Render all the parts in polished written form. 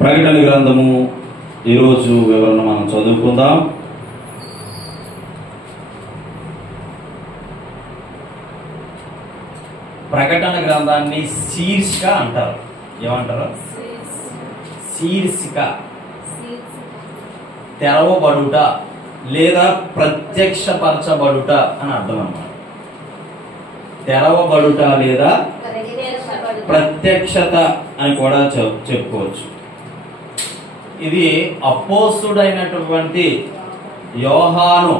ప్రకటన గ్రంథము ఈరోజు వివరణ మనం చదువుకుందాం. ప్రకటన గ్రంథాన్ని శీర్షిక అంటారు. ఏమంటారు? శీర్షిక. తెరవబడుట లేదా ప్రత్యక్షపరచబడుట అని అర్థం అన్నమాట. తెరవబడుట లేదా ప్రత్యక్షత అని కూడా చెప్పుకోవచ్చు. ఇది అపోస్తుడైనటువంటి యోహాను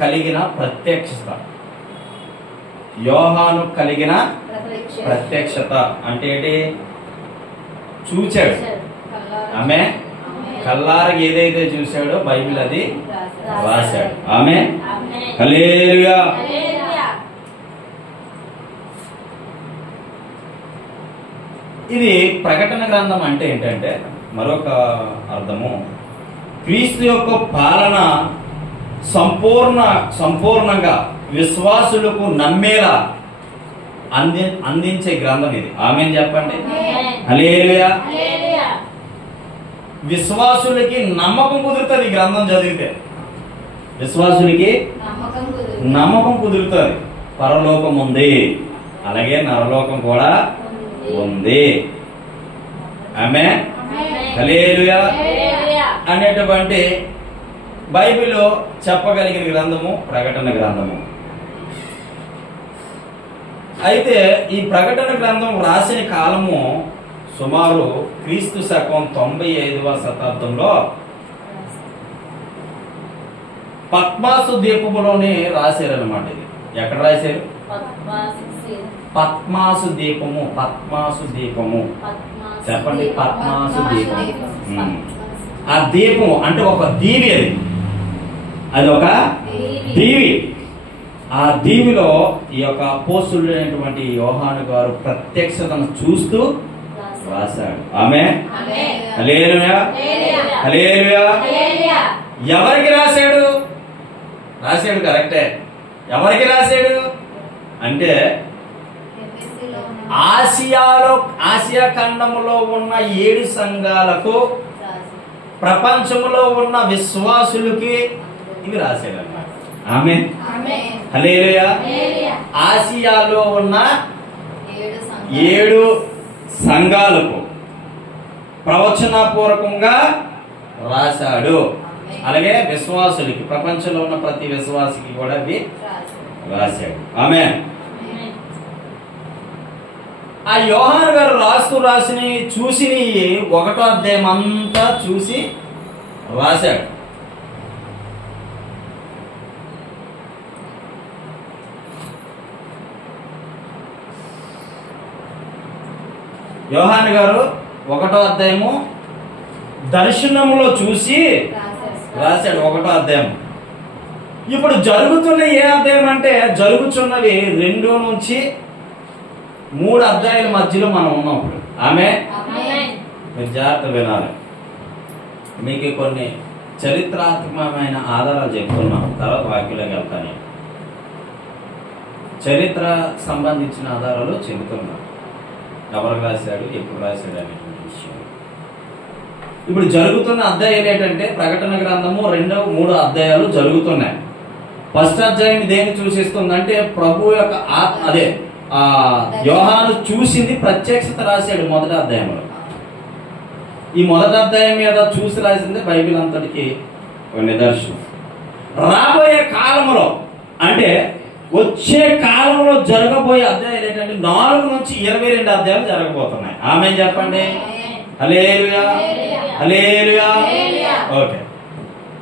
కలిగిన ప్రత్యక్షత. యోహాను కలిగిన ప్రత్యక్షత అంటే ఏంటి? చూచాడు. ఆమె కల్లారకి ఏదైతే చూశాడో బైబిల్ అది రాశాడు. ఆమె హల్లెలూయా. ఇది ప్రకటన గ్రంథం అంటే ఏంటంటే మరొక అర్థము, క్రీస్తు యొక్క పాలన సంపూర్ణంగా విశ్వాసులకు నమ్మేలా అందించే గ్రంథం ఇది. ఆమేన్ చెప్పండి. హల్లెలూయా. విశ్వాసులకి నమ్మకం కుదురుతుంది. ఈ గ్రంథం చదివితే విశ్వాసులకి నమ్మకం కుదురుతుంది. పరలోకం ఉంది, అలాగే నరలోకం కూడా ఉంది. ఆమేన్. హల్లెలూయా అనేటువంటి బైబిల్లో చెప్పగలిగిన గ్రంథము ప్రకటన గ్రంథము. అయితే ఈ ప్రకటన గ్రంథం రాసిన కాలము సుమారు క్రీస్తు శకం 95వ శతాబ్దంలో పద్మాసు ద్వీపములోనే రాశారనమాట. ఇది ఎక్కడ రాశారు? పద్మాసు ద్వీపము. చెప్పండి, పద్మాసు ద్వీపం. ఆ ద్వీపం అంటే ఒక దీవి. అది ఒక దీవి. ఆ దీవిలో ఈ యొక్క అపోస్తుడైనటువంటి యోహాను గారు ప్రత్యక్షతను చూస్తూ రాశాడు. ఆమేన్. హల్లెలూయా. హల్లెలూయా. ఎవరికి రాశాడు? కరెక్టే. ఎవరికి రాశాడు అంటే ఆసియా ఖండములో ఉన్న 7 సంఘాలకు, ప్రపంచంలో ఉన్న విశ్వాసులకి ఇవి రాశాడు అన్నమాట. ఆమేన్. హల్లెలూయా. ఆసియాలో ఉన్న 7 సంఘాలకు ప్రవచనపూర్వకంగా రాశాడు. అలాగే విశ్వాసులకి, ప్రపంచంలో ఉన్న ప్రతి విశ్వాసికి కూడా ఇవి రాశాడు. ఆమేన్. ఆ యోహాను గారు రాసిని చూసి 1వ అధ్యాయం అంతా చూసి రాశాడు. యోహాను గారు 1వ అధ్యాయము దర్శనంలో చూసి రాశాడు. 1వ అధ్యాయం. ఇప్పుడు జరుగుతున్న ఏ అధ్యాయం అంటే జరుగుతున్నవి 2 నుంచి 3 అధ్యాయుల మధ్యలో మనం ఉన్నాం ఇప్పుడు. ఆమేన్. మీరు జాగ్రత్త వినాలి. మీకు కొన్ని చరిత్రాత్మకమైన ఆధారాలు చెప్తున్నాం, తర్వాత వాక్యంలోకి వెళ్తాను. చరిత్ర సంబంధించిన ఆధారాలు చెబుతున్నాం. ఎవరు రాశాడు, ఎప్పుడు రాశాడు అనేటువంటి విషయం. ఇప్పుడు జరుగుతున్న అధ్యాయం ఏంటంటే ప్రకటన గ్రంథము 2, 3 అధ్యాయాలు జరుగుతున్నాయి. ఫస్ట్ అధ్యాయం దేన్ని సూచిస్తుందంటే ప్రభు యొక్క అదే యోహాను చూసింది ప్రత్యక్షత రాశాడు మొదటి అధ్యాయంలో. ఈ మొదటి అధ్యాయం మీద చూసి రాసింది బైబిల్ అంతటికి ఒక నిదర్శనం. రాబోయే కాలంలో అంటే వచ్చే కాలంలో జరగబోయే అధ్యాయాలు ఏంటంటే 4 నుంచి 22 అధ్యాయాలు జరగబోతున్నాయి. ఆమేన్ చెప్పండి. హల్లెలూయా. హల్లెలూయా. ఓకే,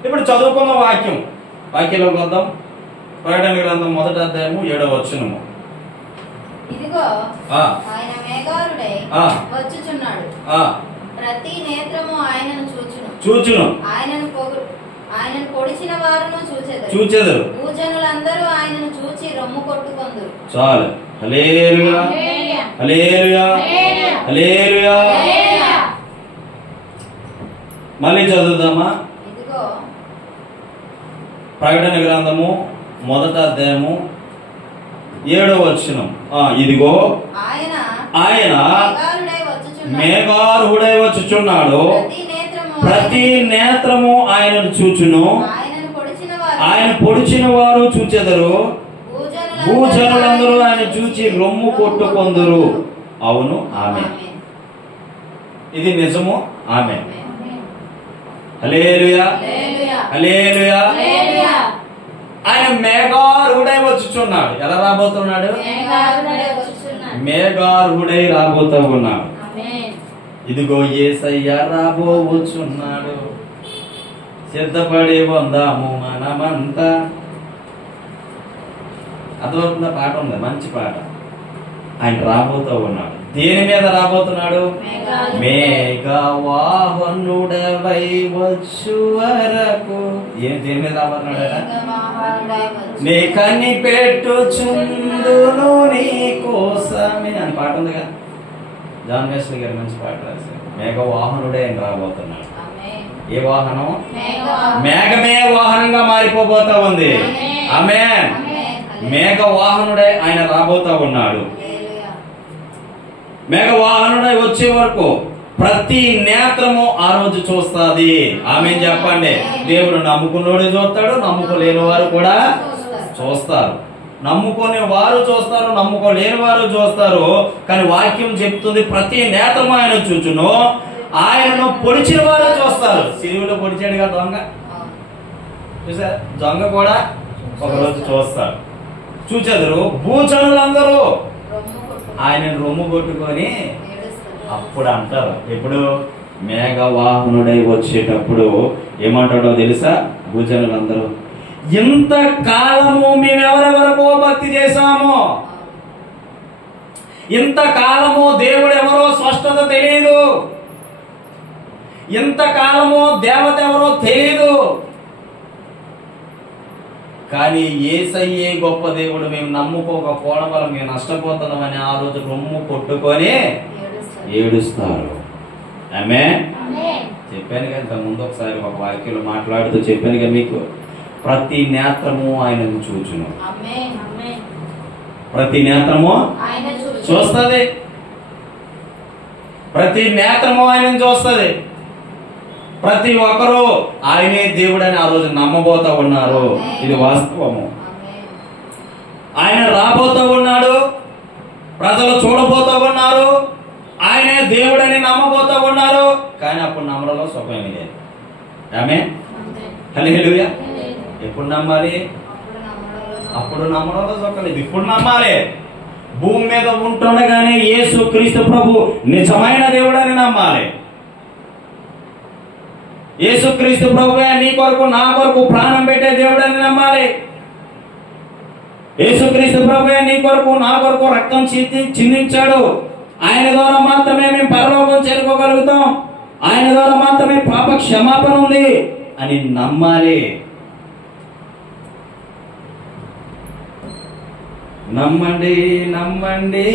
ఇప్పుడు చదువుకున్న వాక్యంలోకి వద్దాం. ప్రకటన గ్రంథం 1వ అధ్యాయము 7వ వచనము. ఇదిగో ఆయన మేఘారుడై వచ్చుచున్నాడు. ప్రతి నేత్రము ఆయనను చూచును. ఆయనను పొడిచిన వారును చూచెదరు. భూజనులందరూ ఆయనను చూచి రొమ్ము కొట్టుకొందురు. చాలు. హల్లెలూయా. హల్లెలూయా. హల్లెలూయా. మళ్ళీ చదువుదామా? ఇదిగో ప్రకటన గ్రంథము 1వ అధ్యాయము 7వ వచనం. ఇదిగో ఆయన ఆయన మేఘారూఢై వచ్చుచున్నాడు. ప్రతి నేత్రము ఆయనను చూచును. ఆయన పొడిచిన వారు చూచెదరు. భూజనులందరూ ఆయన చూచి రొమ్ము కొట్టుకొందురు. అవును, ఆమేన్. ఇది నిజము, ఆమేన్. హల్లెలూయా, హల్లెలూయా. ఆయన మేఘారూఢై వచ్చుచున్నాడు. ఎలా రాబోతున్నాడు? మేఘారూఢై రాబోతూ ఉన్నాడు. ఇదిగో యేసయ్య రాబోచున్నాడు. సిద్ధపడి వందాము మనమంతా. అర్థమవుతుందా? పాట ఉంది, మంచి పాట. ఆయన రాబోతూ ఉన్నాడు. దేని మీద రాబోతున్నాడు? మేఘవాహనుడవై వచ్చు వరకు. దేని మీద రాబోతున్నాడు? నీ కన్ని పెట్టుచుందును నీ కోసమే అని పాట ఉందిగా. జాన్ వెస్లీ గారు మంచి పాట రాశారు. మేఘవాహనుడే ఆయన రాబోతున్నాడు. ఏ వాహనం? మేఘమే వాహనంగా మారిపోబోతా ఉంది. ఆమేన్. మేఘవాహనుడే ఆయన రాబోతా ఉన్నాడు. మేఘవాహనుడై వచ్చే వరకు ప్రతి నేత్రము ఆ రోజు చూస్తాది. ఆమేన్ చెప్పండి. దేవుడు నమ్ముకున్నోడు చూస్తాడు, నమ్ముకోలేని వారు కూడా చూస్తారు. నమ్ముకునే వారు చూస్తారు, నమ్ముకోలేని వారు చూస్తారు. కానీ వాక్యం చెప్తుంది ప్రతి నేత్రము ఆయన చూచును. ఆయనను పొడిచిన వారు చూస్తారు. సిలువలో పొడిచాడుగా దొంగ, చూసా? దొంగ కూడా ఒకరోజు చూస్తారు, చూచెదరు. భూజనులందరూ ఆయన రొమ్ము కొట్టుకొని అప్పుడు అంటారు. ఎప్పుడు? మేఘవాహనుడై వచ్చేటప్పుడు ఏమంటాడో తెలుసా? భూజనులందరూ, ఇంత కాలము మేమెవరెవరికో భక్తి చేశామో, ఇంతకాలము దేవుడు ఎవరో స్పష్టత తెలియదు, ఇంతకాలము దేవత ఎవరో తెలియదు, కానీ యేసయ్యే గొప్ప దేవుడు మేము నమ్ముకోకపోవడం వల్ల మేము నష్టపోతున్నామని ఆ రోజు రొమ్ము కొట్టుకొని ఏడుస్తారు. ఆమేన్. చెప్పాను కదా ముందు ఒకసారి ఒక వాక్యంలో మాట్లాడుతూ చెప్పాను కదా మీకు, ప్రతి నేత్రము ఆయనను చూచును. ప్రతి నేత్రము చూస్తుంది. ప్రతి నేత్రము ఆయనను చూస్తుంది. ప్రతి ఒక్కరూ ఆయనే దేవుడని ఆ రోజు నమ్మబోతా ఉన్నారు. ఇది వాస్తవము. ఆయన రాబోతూ ఉన్నాడు. ప్రజలు చూడబోతూ ఉన్నారు. ఆయనే దేవుడని నమ్మబోతూ ఉన్నారు. కానీ అప్పుడు నమ్మడంలో సుఖమేమీ లేదు. ఆమేన్. హల్లెలూయా. ఎప్పుడు నమ్మాలి? అప్పుడు నమ్మడంలో సుఖం లేదు. ఇప్పుడు నమ్మాలి. భూమి మీద ఉంటుండగానే యేసు క్రీస్తు ప్రభు నిజమైన దేవుడని నమ్మాలి. యేసుక్రీస్తు ప్రభువే నీ కొరకు నా కొరకు ప్రాణం పెట్టే దేవుడని నమ్మాలి. యేసుక్రీస్తు ప్రభువే నీ కొరకు నా కొరకు రక్తం చిందించాడు. ఆయన ద్వారా మాత్రమే మేము పరలోకం చేరుకోగలుగుతాం. ఆయన ద్వారా మాత్రమే పాప క్షమాపణ ఉంది అని నమ్మాలి. నమ్మండి, నమ్మండి,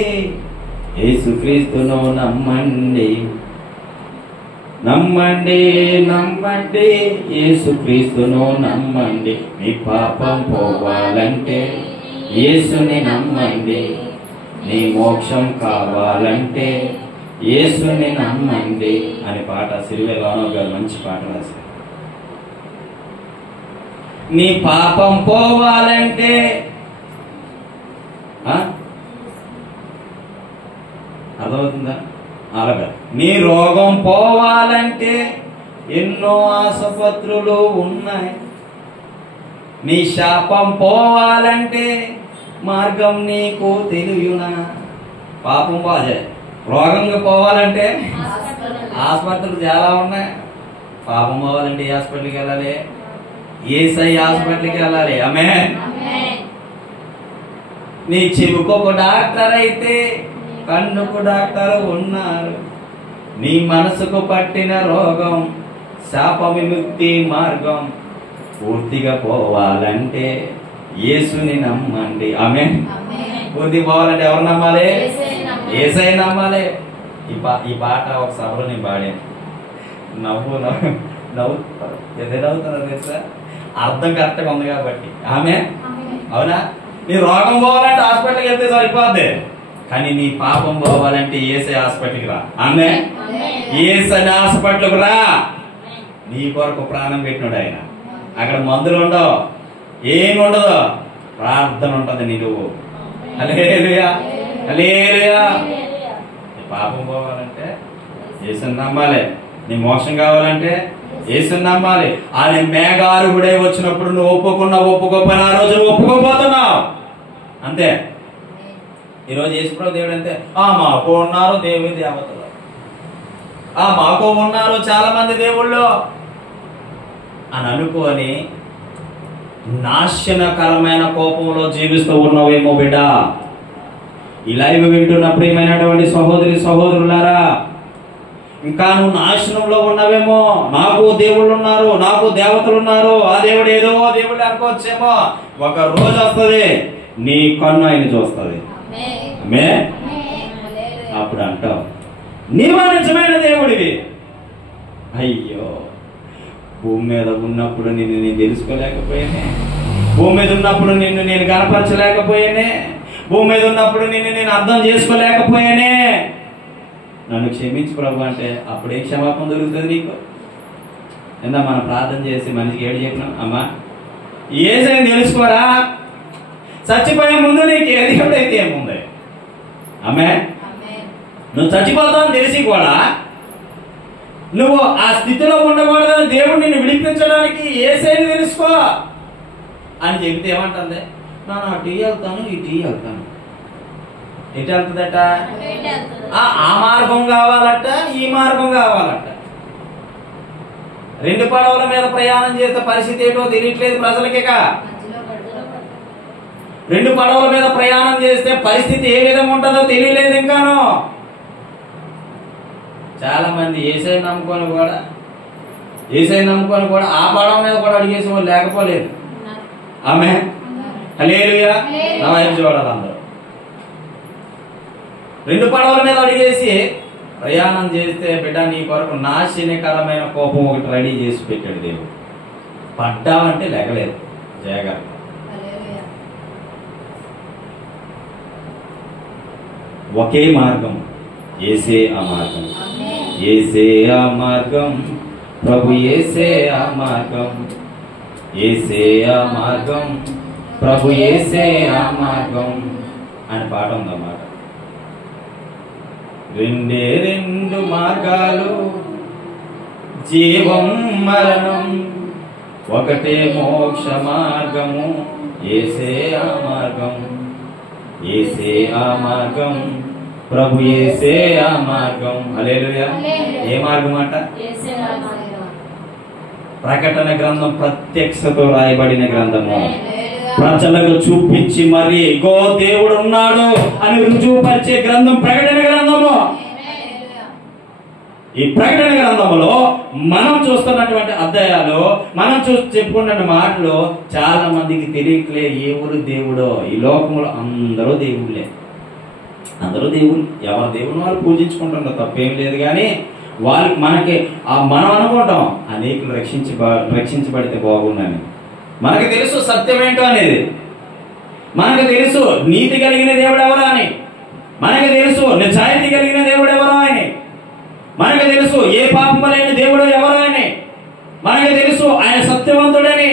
యేసుక్రీస్తును నమ్మండి. నమ్మండి, నమ్మండి, యేసుక్రీస్తును నమ్మండి. మీ పాపం పోవాలంటే యేసుని నమ్మండి. నీ మోక్షం కావాలంటే యేసుని నమ్మండి అని పాట సిరివెల్లానో గారు మంచి పాట రాశారు. నీ పాపం పోవాలంటే అర్థమవుతుందా? అలాగా. నీ రోగం పోవాలంటే ఎన్నో ఆసుపత్రులు ఉన్నాయి. నీ శాపం పోవాలంటే మార్గం నీకు తెలియనా? పాపం పోజే. రోగం పోవాలంటే ఆసుపత్రులు చాలా ఉన్నాయి. పాపం పోవాలంటే ఏ హాస్పిటల్కి వెళ్ళాలి? యేసయ్య హాస్పిటల్కి వెళ్ళాలి. ఆమేన్. నీ చెవుకు ఒక డాక్టర్ అయితే కన్నుకు డాక్టర్ ఉన్నారు. నీ మనసుకు పట్టిన రోగం శాప విముక్తి మార్గం పూర్తిగా పోవాలంటే యేసుని నమ్మండి. ఆమేన్. పూర్తి పోవాలంటే ఎవరు నమ్మాలి? యేసయ్య నమ్మాలి. ఈ పాట ఒక సభలో నేను పాడాను. ఎందుకు నవ్వుతున్నారు తెలుసా? అర్థం కరెక్ట్గా ఉంది కాబట్టి. ఆమేన్. అవునా? నీ రోగం పోవాలంటే హాస్పిటల్కి వెళ్తే సరిపోద్ది. కానీ నీ పాపం పోవాలంటే ఏసే హాస్పిటల్కి రా. ఆమె ఏసని హాస్పిటల్కి రా. నీ కొరకు ప్రాణం పెట్టినాడు ఆయన. అక్కడ మందులు ఉండవు, ఏమి ఉండదు, ప్రార్థన ఉంటది. నువ్వు హల్లెలూయా హల్లెలూయా. నీ పాపం పోవాలంటే యేసుని నమ్మాలి. నీ మోక్షం కావాలంటే యేసుని నమ్మాలి. ఆయన మేఘారూఢుడై వచ్చినప్పుడు నువ్వు ఒప్పుకోపోయిన ఆ రోజు ఒప్పుకోపోతున్నావు అంతే. ఈరోజు యేసుప్రభు దేవుడు అంటే మాకు ఉన్నారు దేవుని దేవతలు, మాకు ఉన్నారు చాలా మంది దేవుళ్ళు అని అనుకోని నాశనకరమైన కోపంలో జీవిస్తూ ఉన్నావేమో బిడ్డ. ఈ లైవ్ వింటున్న ప్రియమైనటువంటి సహోదరి సహోదరులారా, ఇంకా నువ్వు నాశనంలో ఉన్నావేమో. నాకు దేవుళ్ళు ఉన్నారు, నాకు దేవతలు ఉన్నారు, ఆ దేవుడు ఏదో దేవుడు అనుకోవచ్చేమో. ఒక రోజు వస్తుంది నీ కన్ను ఆయన చూస్తుంది. అప్పుడు అంటావు నీవా నిజమైన దేవుడివి. అయ్యో, భూమి మీద ఉన్నప్పుడు నిన్ను నేను తెలుసుకోలేకపోయానే, భూమి మీద ఉన్నప్పుడు నిన్ను నేను కనపరచలేకపోయానే, భూమి మీద ఉన్నప్పుడు నిన్ను నేను అర్థం చేసుకోలేకపోయానే, నన్ను క్షమించు ప్రభు అంటే అప్పుడే క్షమాపణ దొరుకుతుంది నీకు. ఎంత మనం ప్రార్థన చేసి మనిషికి ఏడు చెప్పినాం, అమ్మా ఏసని తెలుసుకోరా, చచ్చిపోయే ముందు నీకు ఏది ఎప్పుడైతే ఏముంది. ఆమె నువ్వు చచ్చిపోతావని తెలిసి కూడా నువ్వు ఆ స్థితిలో ఉండకూడదని దేవుడు నిన్ను విడిపించడానికి ఏసైని తెలుసుకో అని చెబితే ఏమంటుంది, నా టీ వెళ్తాను ఈ టీ వెళ్తాను. ఎటు వెళ్తుందట? ఆ మార్గం కావాలట, ఈ మార్గం కావాలట. రెండు పడవల మీద ప్రయాణం చేసే పరిస్థితి ఏంటో తెలియట్లేదు ప్రజలకి. రెండు పడవల మీద ప్రయాణం చేస్తే పరిస్థితి ఏ విధంగా ఉంటుందో తెలియలేదు ఇంకాను. చాలా మంది ఏసైని నమ్ముకొని కూడా ఆ పడవ మీద కూడా అడిగేసి వాళ్ళు లేకపోలేదు. ఆమె హల్లెలూయా. నా వైపు చూడాలి అందరూ. రెండు పడవల మీద అడిగేసి ప్రయాణం చేస్తే బిడ్డ నీ కొరకు నాశనకరమైన కోపం ఒకటి రెడీ చేసి పెట్టాడు దేవుడు. పడ్డావంటే లేకలేదు, జాగ్రత్త. ఒకే మార్గం, ఏసే ఆ మార్గం, ఏసే ఆ మార్గం, ప్రభు ఏసే ఆ మార్గం, ఏసే ఆ మార్గం, ప్రభు ఏసే ఆ మార్గం అని పాట ఉందన్నమాట. రెండే రెండు మార్గాలు, జీవం మరణం, ఒకటే మోక్ష మార్గము, ఏసే ఆ మార్గం, ఏసే ఆ మార్గం, ప్రభు ఏసే ఆ మార్గం. హల్లెలూయా. ఏ మార్గం అంట? ప్రకటన గ్రంథం ప్రత్యక్షతో రాయబడిన గ్రంథము. ప్రజలకు చూపించి మరి ఇగో దేవుడు ఉన్నాడు అని రుజువుపరిచే గ్రంథం ప్రకటన గ్రంథము. ఈ ప్రకటన గ్రంథములో మనం చూస్తున్నటువంటి అధ్యాయాలు, మనం చెప్పుకున్న మాటలు చాలా మందికి తెలియట్లే ఎవరు దేవుడో. ఈ లోకంలో అందరూ దేవుళ్ళే, అందరూ దేవుళ్ళు. ఎవరు దేవుని వాళ్ళు పూజించుకుంటున్నారు, తప్పేం లేదు. కానీ వాళ్ళకి మనకి మనం అనుకుంటాం అనేకులు రక్షించబడితే బాగుండని. మనకు తెలుసు సత్యం ఏంటో అనేది, మనకు తెలుసు నీతి కలిగిన దేవుడు ఎవరో అని, మనకు తెలుసు నిజాయితీ కలిగిన దేవుడు ఎవరో అని, మనకు తెలుసు ఏ పాపం లేని దేవుడు ఎవరో అని, మనకు తెలుసు ఆయన సత్యవంతుడని,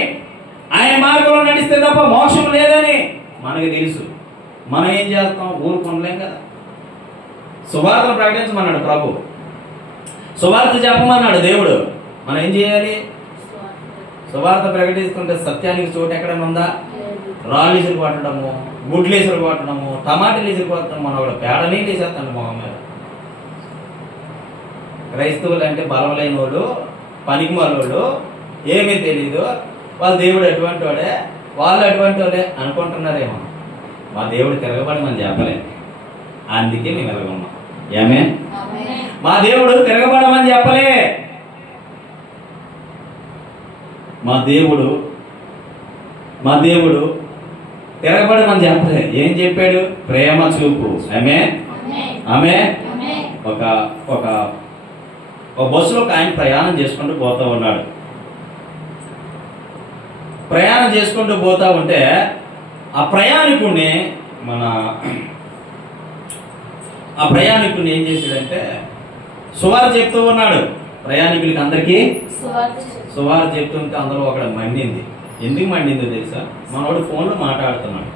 ఆయన మార్గంలో నడిస్తే తప్ప మోక్షం లేదని మనకు తెలుసు. మనం ఏం చేస్తాం? ఊరుకోలేం కదా. సువార్త ప్రకటించమన్నాడు ప్రభు, సువార్త చెప్పమన్నాడు దేవుడు. మనం ఏం చేయాలి? సువార్త ప్రకటిస్తుంటే సత్యానికి చోటు ఎక్కడైనా ఉందా? రాళ్ళు ఇసురు కొట్టడము, గుడ్లు ఇసురు కొట్టడము, టమాటాలు ఇసురు కొట్టడం, మనం కూడా పేడ నీళ్ళు వేసేస్తాను మొహం మీద. క్రైస్తవులు అంటే బలం లేని వాళ్ళు, పనికి వాళ్ళు, ఏమీ తెలీదు, వాళ్ళ దేవుడు ఎటువంటి వాడే, వాళ్ళు ఎటువంటి వాడే అనుకుంటున్నారేమో. మా దేవుడు తిరగబడమని చెప్పలేదు, అందుకే మేము ఎలాగున్నాం. ఏమే? మా దేవుడు తిరగబడమని చెప్పలే. మా దేవుడు తిరగబడమని చెప్పలే. ఏం చెప్పాడు? ప్రేమ చూపు. ఆమె ఒక బస్సులో ఒక ఆయన ప్రయాణం చేసుకుంటూ పోతూ ఉన్నాడు. ప్రయాణం చేసుకుంటూ పోతా ఉంటే ఆ ప్రయాణికుడిని మన ఆ ప్రయాణికుడిని ఏం చేశాడంటే సువార్త చెప్తూ ఉన్నాడు. ప్రయాణికులకి అందరికీ సువార్త చెప్తుంటే అందరూ అక్కడ మండింది. ఎందుకు మండిందో తెలుసా? మనోడు ఫోన్లో మాట్లాడుతున్నాడు.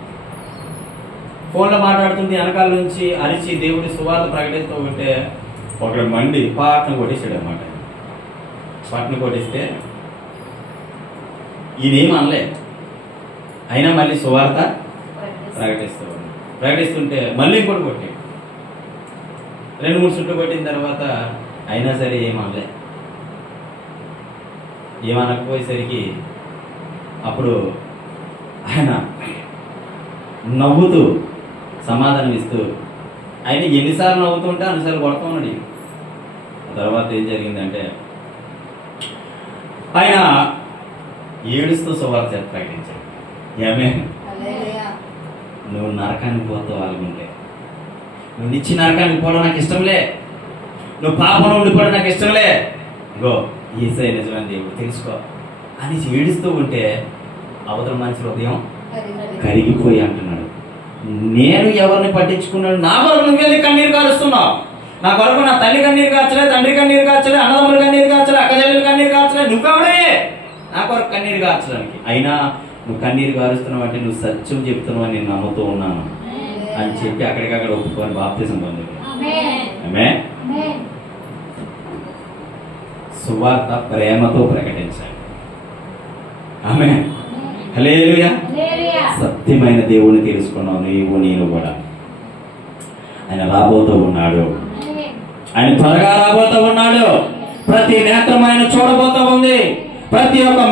ఫోన్లో మాట్లాడుతుంటే వెనకాల నుంచి అరిచి దేవుడి సువార్త ప్రకటిస్తూ ఉంటే ఒకడు మండి పాటను కొట్టేసాడు అన్నమాట. పాటను కొట్టిస్తే ఈయనేం అనలే, అయినా మళ్ళీ సువార్త ప్రకటిస్తుంటే మళ్ళీ ఇంకోటి కొట్టాడు. 2-3 చుట్లు కొట్టిన తర్వాత అయినా సరే ఏమనలే. ఏమనకపోయేసరికి అప్పుడు ఆయన నవ్వుతూ సమాధానం ఇస్తూ, ఆయన ఎన్నిసార్లు నవ్వుతుంటే అన్నిసార్లు కొడతా ఉన్నాడు. ఆ తర్వాత ఏం జరిగిందంటే ఆయన ఏడుస్తూ సువార్త ప్రకటించాడు. ఏమే, నువ్వు నరకానికి పోతావు అనుకుంటే, నువ్వు నిచ్చి నరకానికి పోవడం నాకు ఇష్టంలే, నువ్వు పాపంలో ఉండిపోవడం నాకు ఇష్టంలే, ఇగో యేసయ్య నిజమైన దేవుడు తెలుసుకో అని ఏడుస్తూ ఉంటే అవతల మనిషి హృదయం కరిగిపోయి అంటున్నాడు, నేను ఎవరిని పట్టించుకున్నాడు? నా కొరకు నువ్వెళ్ళి కన్నీరు కారుస్తున్నావు. నా కొరకు నా తల్లి కన్నీరు కార్చలే, తండ్రి కన్నీరు కార్చలే, అన్నదమ్ములు కన్నీరు కార్చలే, అక్కజల్లులు కన్నీరు కార్చలే, నువ్వెవడే నా కొరకు కన్నీరు కార్చడానికి? అయినా నువ్వు కన్నీరు కారుస్తున్నావు అంటే నువ్వు సత్యం చెప్తున్నావు అని నేను నమ్ముతూ ఉన్నాను అని చెప్పి అక్కడికక్కడ ఒప్పుకొని బాప్తిసం పొందాడు. ఆమేన్. సువార్త ప్రేమతో ప్రకటించాలి. ఆమేన్. హల్లెలూయా. సత్యమైన దేవుని తెలుసుకున్నావు నీవు నేను కూడా. ఆయన రాబోతూ ఉన్నాడు, ఆయన త్వరగా రాబోతూ ఉన్నాడు. ప్రతి నేత్రం ఆయన చూడబోతూ ఉంది. ప్రతి ఒక్క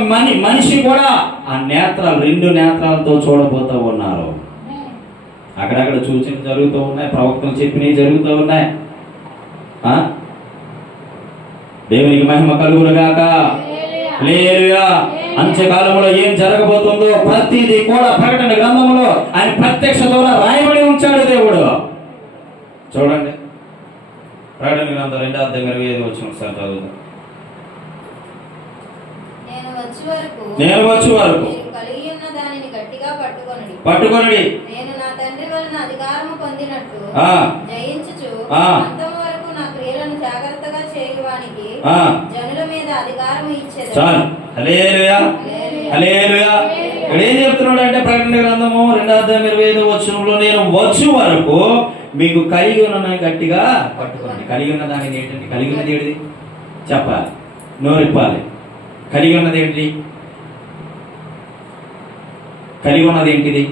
మనిషి కూడా ఆ నేత్రాలు 2 నేత్రాలతో చూడబోతూ ఉన్నారు. అక్కడక్కడ సూచనలు జరుగుతూ ఉన్నాయి, ప్రవక్తలు చెప్పినవి జరుగుతూ ఉన్నాయి. దేవునికి మహిమ కలుగునుగాక. హల్లెలూయా. అంత్యకాలంలో ఏం జరగబోతుందో ప్రతిదీ కూడా ప్రకటన గ్రంథంలో ఆయన ప్రత్యక్షతలో రాయబడి ఉంచాడు దేవుడు. చూడండి, ప్రకటన గ్రంథం 2:25 ఒకసారి చదువుతాం. నేను వచ్చే వరకు పట్టుకొనుడి, నేను నా తండ్రి వలన అధికారము పొందినట్టు జయించుచు అంతం వరకు నా క్రియలను జాగ్రత్తగా చేయువానికి జనుల మీద అధికారము ఇచ్చేది. చాలు. హల్లెలూయా. హల్లెలూయా. ఇక్కడ ఏం చెప్తున్నాడు అంటే ప్రకటన గ్రంథము 2:25 నేను వచ్చు వరకు మీకు కలిగి ఉన్న గట్టిగా పట్టుకోండి. కలిగి ఉన్న దానిని ఏంటంటే, కలిగి ఉన్నది ఏంటిది చెప్పాలి, నోరిప్పాలి. కలిగి ఉన్నది ఏంటి? కలిగి ఉన్నది ఏంటిది?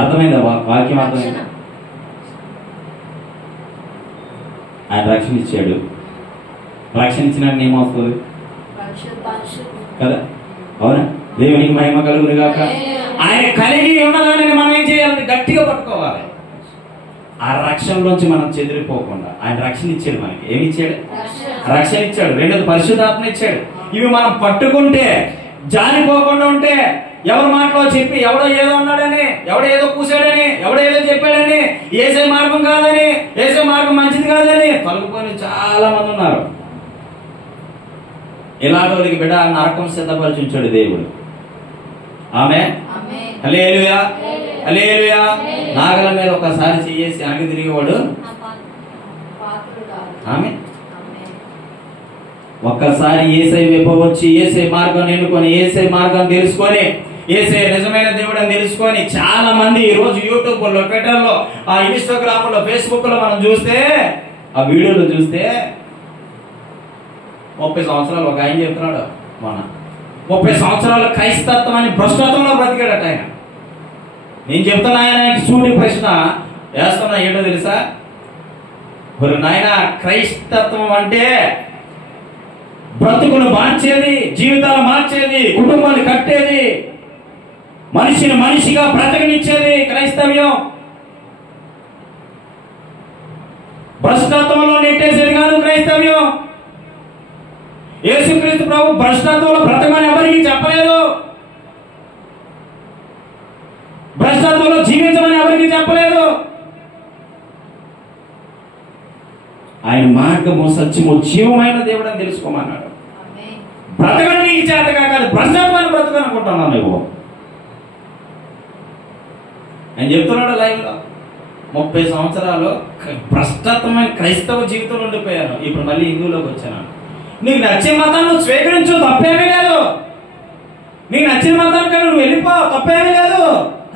అర్థమైందా? వాక్యం అర్థమైందా? ఆయన రక్షణ ఇచ్చాడు. రక్షణ ఇచ్చినట్టు ఏమవుతుంది కదా? అవునా? దేవునికి మహిమ కలుగునుగాక. ఆయన కలిగి ఉన్నదాన్ని మనం ఏం చేయాలి? గట్టిగా పట్టుకోవాలి. ఆ రక్షణలోంచి మనం చెదిరిపోకుండా ఆయన రక్షణ ఇచ్చాడు. మనకి ఏమి ఇచ్చాడు? రక్షణ ఇచ్చాడు. 2 పరిశుద్ధాత్మ ఇచ్చాడు. ఇవి మనం పట్టుకుంటే, జారిపోకుండా ఉంటే, ఎవరి మాటలో చెప్పి ఎవడో ఏదో అన్నాడని, ఎవడో ఏదో కూసాడని, ఎవడో ఏదో చెప్పాడని, ఏసే మార్గం కాదని, ఏసే మార్గం మంచిది కాదని పలుకుపోయిన చాలా మంది ఉన్నారు. ఇలాంటి బిడ్డ నరకం సిద్ధపరిచి ఉంచాడు దేవుడు. ఆమేన్. హల్లెలూయా. హల్లెలూయా. నాగల మీద ఒకసారి చేసి వెనక్కి తిరిగేవాడు. ఆమేన్. ఒక్కసారి యేసై వైపు వచ్చి యేసై మార్గం ఎన్నుకొని, యేసై మార్గం తెలుసుకొని, యేసే నిజమైన దేవుడు అని తెలుసుకొని చాలా మంది ఈ రోజు యూట్యూబ్ లో, ట్విట్టర్ లో, ఇన్స్టాగ్రామ్ లో, ఫేస్బుక్ లో మనం చూస్తే, ఆ వీడియోలు చూస్తే 30 సంవత్సరాలు ఒక ఆయన చెప్తున్నాడు, మన 30 సంవత్సరాలు క్రైస్తత్వం అని భ్రష్టత్వంలో బ్రతికాడట ఆయన. నేను చెప్తున్నా, ఆయన సూటి ప్రశ్న వేస్తున్నా, ఏంటో తెలుసా? మరి నాయన, క్రైస్తత్వం అంటే బ్రతుకును మార్చేది, జీవితాలు మార్చేది, కుటుంబాన్ని కట్టేది, మనిషిని మనిషిగా బ్రతకనిచ్చేది క్రైస్తవ్యం. భ్రష్టత్వంలో నెట్టేసేది కాదు క్రైస్తవ్యం. యేసుక్రీస్తు ప్రభు భ్రష్టత్వంలో బ్రతకమని ఎవరికి చెప్పలేదు. భ్రష్టత్వంలో జీవించమని ఎవరికి చెప్పలేదు. ఆయన మార్గము, సత్యము, జీవమైన దేవుడు అని తెలుసుకోమన్నాడు. బ్రతకడం నీకు చేతగా కాదు, భ్రష్టత్వాన్ని బ్రతకనుకుంటున్నావు నువ్వు. ఆయన చెప్తున్నాడు లైవ్లో 30 సంవత్సరాలు భ్రష్టత్వమైన క్రైస్తవ జీవితంలో ఉండిపోయాను, ఇప్పుడు మళ్ళీ హిందువులోకి వచ్చాను. నీకు నచ్చిన మతాన్ని నువ్వు స్వీకరించు, తప్పేమీ లేదు. నీకు నచ్చిన మతానికి నువ్వు వెళ్ళిపో, తప్పేమీ లేదు.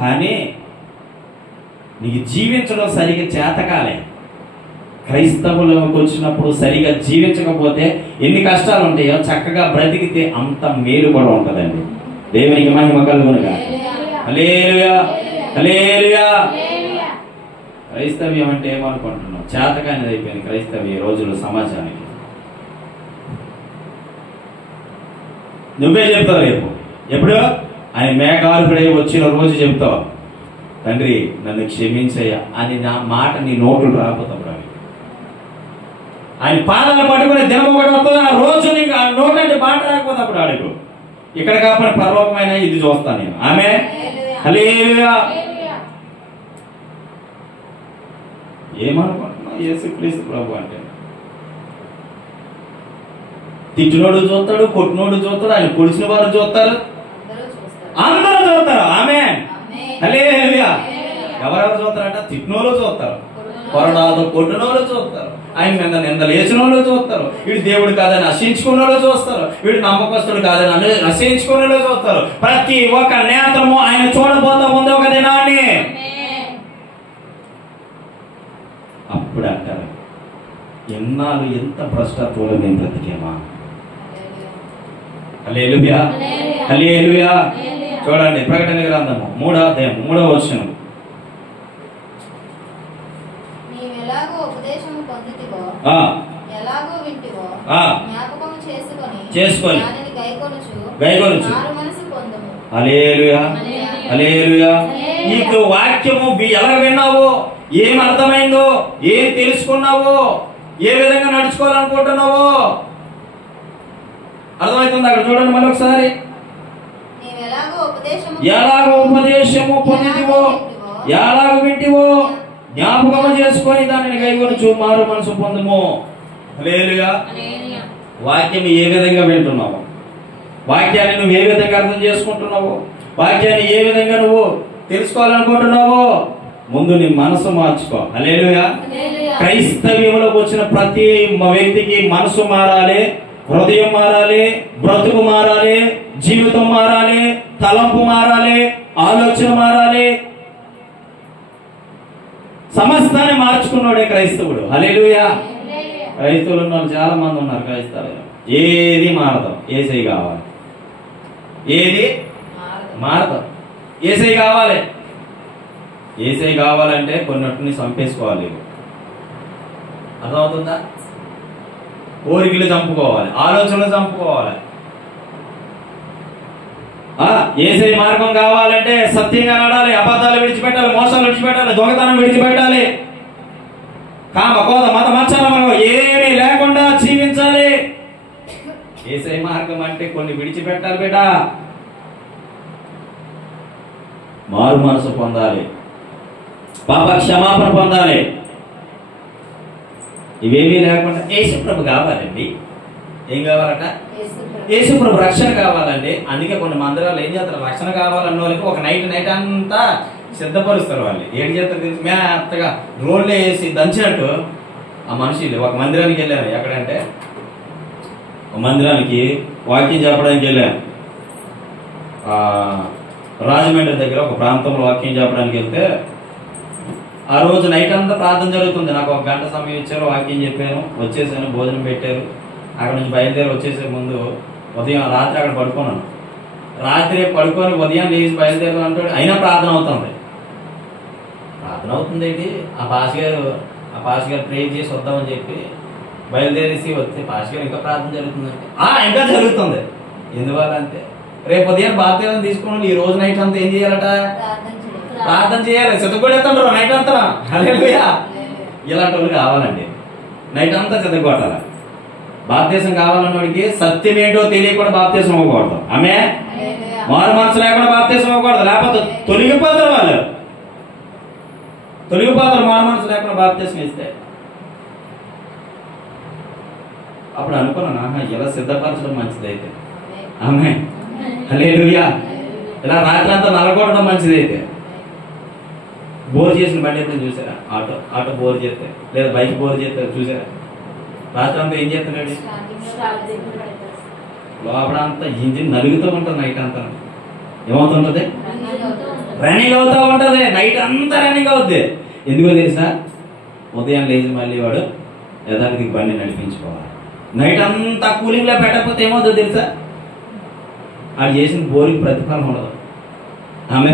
కానీ నీకు జీవించడం సరిగ్గా చేతకాలే. క్రైస్తవులకు వచ్చినప్పుడు సరిగా జీవించకపోతే ఎన్ని కష్టాలు ఉంటాయో చక్కగా బ్రతికితే అంత మేలు కూడా ఉంటుందండి. దేవునికి మహిమ కలుగునుగా. హల్లెలూయా, హల్లెలూయా. క్రైస్తవ్యం అంటే ఏమనుకుంటున్నాం? చేతకానిది అయిపోయింది క్రైస్తవ్యం ఈ రోజుల్లో సమాజానికి. నువ్వే చెప్తావు రేపు, ఎప్పుడు ఆయన మేఘాలుడై వచ్చిన రోజు చెప్తావు, తండ్రి నన్ను క్షమించయ్యా అని నా మాట నీ నోటులు రాకపోతావు. ఆయన పాదాలు పట్టుకునే దినం ఒకటి వస్తుంది, ఆ రోజు నీకు ఆ నోటంటే మాట రాకపోతే అప్పుడు అడుగు. ఇక్కడ కాకపోతే పరలోకమైన ఇది చూస్తాను నేను. ఆమె హల్లెలూయా. ఏమనుకుంటున్నావు? యేసుక్రీస్తు ప్రభు అంటే తిట్టినోడు చూస్తాడు, కొట్టినోడు చూస్తాడు, ఆయన పొడిచిన వారు చూస్తారు, అందరూ చూస్తారు. ఆమె హల్లెలూయా. ఎవరెవరు చూస్తారంట? తిట్టినోళ్ళు చూస్తారు, కొరడాతో కొట్టినోళ్ళు చూస్తారు, ఆయన మీద నిందలేసిన వాళ్ళు చూస్తారు, వీడు దేవుడు కాదని నశించుకున్న వాళ్ళు చూస్తారు, వీడు నమ్మకస్తుడు కాదని నశించుకున్న వాళ్ళు చూస్తారు. ప్రతి ఒక్క నేత్రము ఆయన చూడబోతా ఉంది ఒక దినాన్ని. అప్పుడు అంటారు, ఎన్నాళ్ళు ఎంత భ్రష్టత్వంలో మేము బ్రతికేమా. హల్లెలూయా, హల్లెలూయా. చూడండి ప్రకటన గ్రంథము 3వ అధ్యాయం 3వ వచనం. చేసుకొని గైకొనుచు. హల్లెలూయా, హల్లెలూయా. నీకు వాక్యము ఎలా విన్నావో, ఏం అర్థమైందో, ఏం తెలుసుకున్నావో, ఏ విధంగా నడుచుకోవాలనుకుంటున్నావో అర్థమవుతుంది. అక్కడ చూడండి మళ్ళీ ఒకసారి. ఎలాగో ఉపదేశము పొందితివో, ఎలాగో వింటివో జ్ఞాపకము చేసుకొని దానిని గైకొనుచు మారు మనసు పొందుము. హల్లెలూయా. వాక్యం ఏ విధంగా వింటున్నావు, వాక్యాన్ని నువ్వు ఏ విధంగా అర్థం చేసుకుంటున్నావు, వాక్యాన్ని ఏ విధంగా నువ్వు తెలుసుకోవాలనుకుంటున్నావో ముందు నీ మనసు మార్చుకో. హల్లెలూయా. క్రైస్తవ్యంలోకి వచ్చిన ప్రతి వ్యక్తికి మనసు మారాలి, హృదయం మారాలి, బ్రతుకు మారాలి, జీవితం మారాలి, తలంపు మారాలి, ఆలోచన మారాలి. సమస్తాన్ని మార్చుకున్నాడే క్రైస్తవుడు. హల్లెలూయా. క్రైస్తవులు ఉన్న చాలా మంది ఉన్నారు క్రైస్తవులు, ఏది మారదు, యేసయ్య కావాలి, ఏది మారదు, యేసయ్య కావాలి. యేసయ్య కావాలంటే కొన్నిటిని చంపేసుకోవాలి. అర్థమవుతుందా? కోరికలు చంపుకోవాలి, ఆలోచనలు చంపుకోవాలి. యేసయ్య మార్గం కావాలంటే సత్యంగా నడాలి, అబద్ధాలు విడిచిపెట్టాలి, మోసాలు విడిచిపెట్టాలి, దొంగతనం విడిచిపెట్టాలి, కామ కోద మత మత్సరము ఏమీ లేకుండా జీవించాలి. యేసయ్య మార్గం అంటే కొన్ని విడిచిపెట్టాలి బిడ్డ. మారు మనసు పొందాలి, పాప క్షమాపణ పొందాలి. ఇవేమీ లేకుండా యేసుప్రభు కావాలండి. ఏం కావాలట? యేసుప్రభు రక్షణ కావాలండి. అందుకే కొన్ని మందిరాలు ఏం చేస్తారు, రక్షణ కావాలన్న వాళ్ళకి ఒక నైట్ అంతా సిద్ధపరుస్తారు. వాళ్ళు ఏం చేస్తారు తెలుసు, మెత్తగా రోడ్లు వేసి దంచినట్టు ఆ మనుషులు ఒక మందిరానికి వెళ్ళారు. ఎక్కడంటే ఒక మందిరానికి వాక్యం చెప్పడానికి వెళ్ళారు. రాజమండ్రి దగ్గర ఒక ప్రాంతంలో వాక్యం చెప్పడానికి వెళ్తే ఆ రోజు నైట్ అంతా ప్రార్థన జరుగుతుంది. నాకు 1 గంట సమయం ఇచ్చారు, వాక్యం చెప్పాను, వచ్చేసాను, భోజనం పెట్టారు. అక్కడ నుంచి బయలుదేరి వచ్చేసే ముందు రాత్రి అక్కడ పడుకున్నాను. రాత్రి పడుకొని ఉదయం లేచి బయలుదేరు అంటాడు, అయినా ప్రార్థన అవుతుంది. ప్రార్థన అవుతుంది ఏంటి? ఆ పాస్ గారు ప్రేర్ చేసి వద్దామని చెప్పి బయలుదేరేసి వస్తే పాస్ గారు ఇంకా ప్రార్థన జరుగుతుందంటే ఇంకా జరుగుతుంది. ఎందువల్ల అంటే రేపు ఉదయం బాప్తిజం తీసుకుని ఈ రోజు నైట్ అంతా ఏం చేయాలట? ప్రార్థన చేయాలి. సిద్ధపడేస్తుంటారు నైట్ అంతా. హల్లెలూయా. ఇలాంటి వాళ్ళు కావాలండి. నైట్ అంతా సిద్ధపడాలి. బాప్తిజం కావాలన్నోడికి సత్యం ఏంటో తెలియకుండా బాప్తిజం అవ్వకూడదు. ఆమె మారు మనసు లేకుండా బాప్తిజం అవ్వకూడదు, లేకపోతే తొలగిపోతారు వాళ్ళు. తొలగిపోతారు మారు మనసు లేకుండా బాప్తిజం ఇస్తే. అప్పుడు అనుకున్నాను, ఇలా సిద్ధపరచడం మంచిదైతే. ఆమె హల్లెలూయా. ఇలా రాత్రి అంతా నలగొట్టడం మంచిదైతే. బోర్ చేసిన బండి ఎప్పుడు చూసారా? ఆటో బోర్ చేస్తే లేదా బైక్ బోర్ చేస్తే చూసారా? రాత్రి అంతా ఏం చేస్తున్నాడు? లోపల అంతా ఇంజిన్ నలుగుతూ ఉంటుంది. నైట్ అంతా ఏమవుతుంటది? రన్నింగ్ అవుతూ ఉంటది. నైట్ అంతా రన్నింగ్ అవుద్ది. ఎందుకో తెలుసా? ఉదయం లేచి మళ్ళీ వాడు యథానికి బండి నడిపించుకోవాలి. నైట్ అంతా కూలింగ్ లో పెట్టకపోతే ఏమవుతుందో తెలుసా? అది చేసిన బోరికి ప్రతిఫలం ఉండదు. ఆమె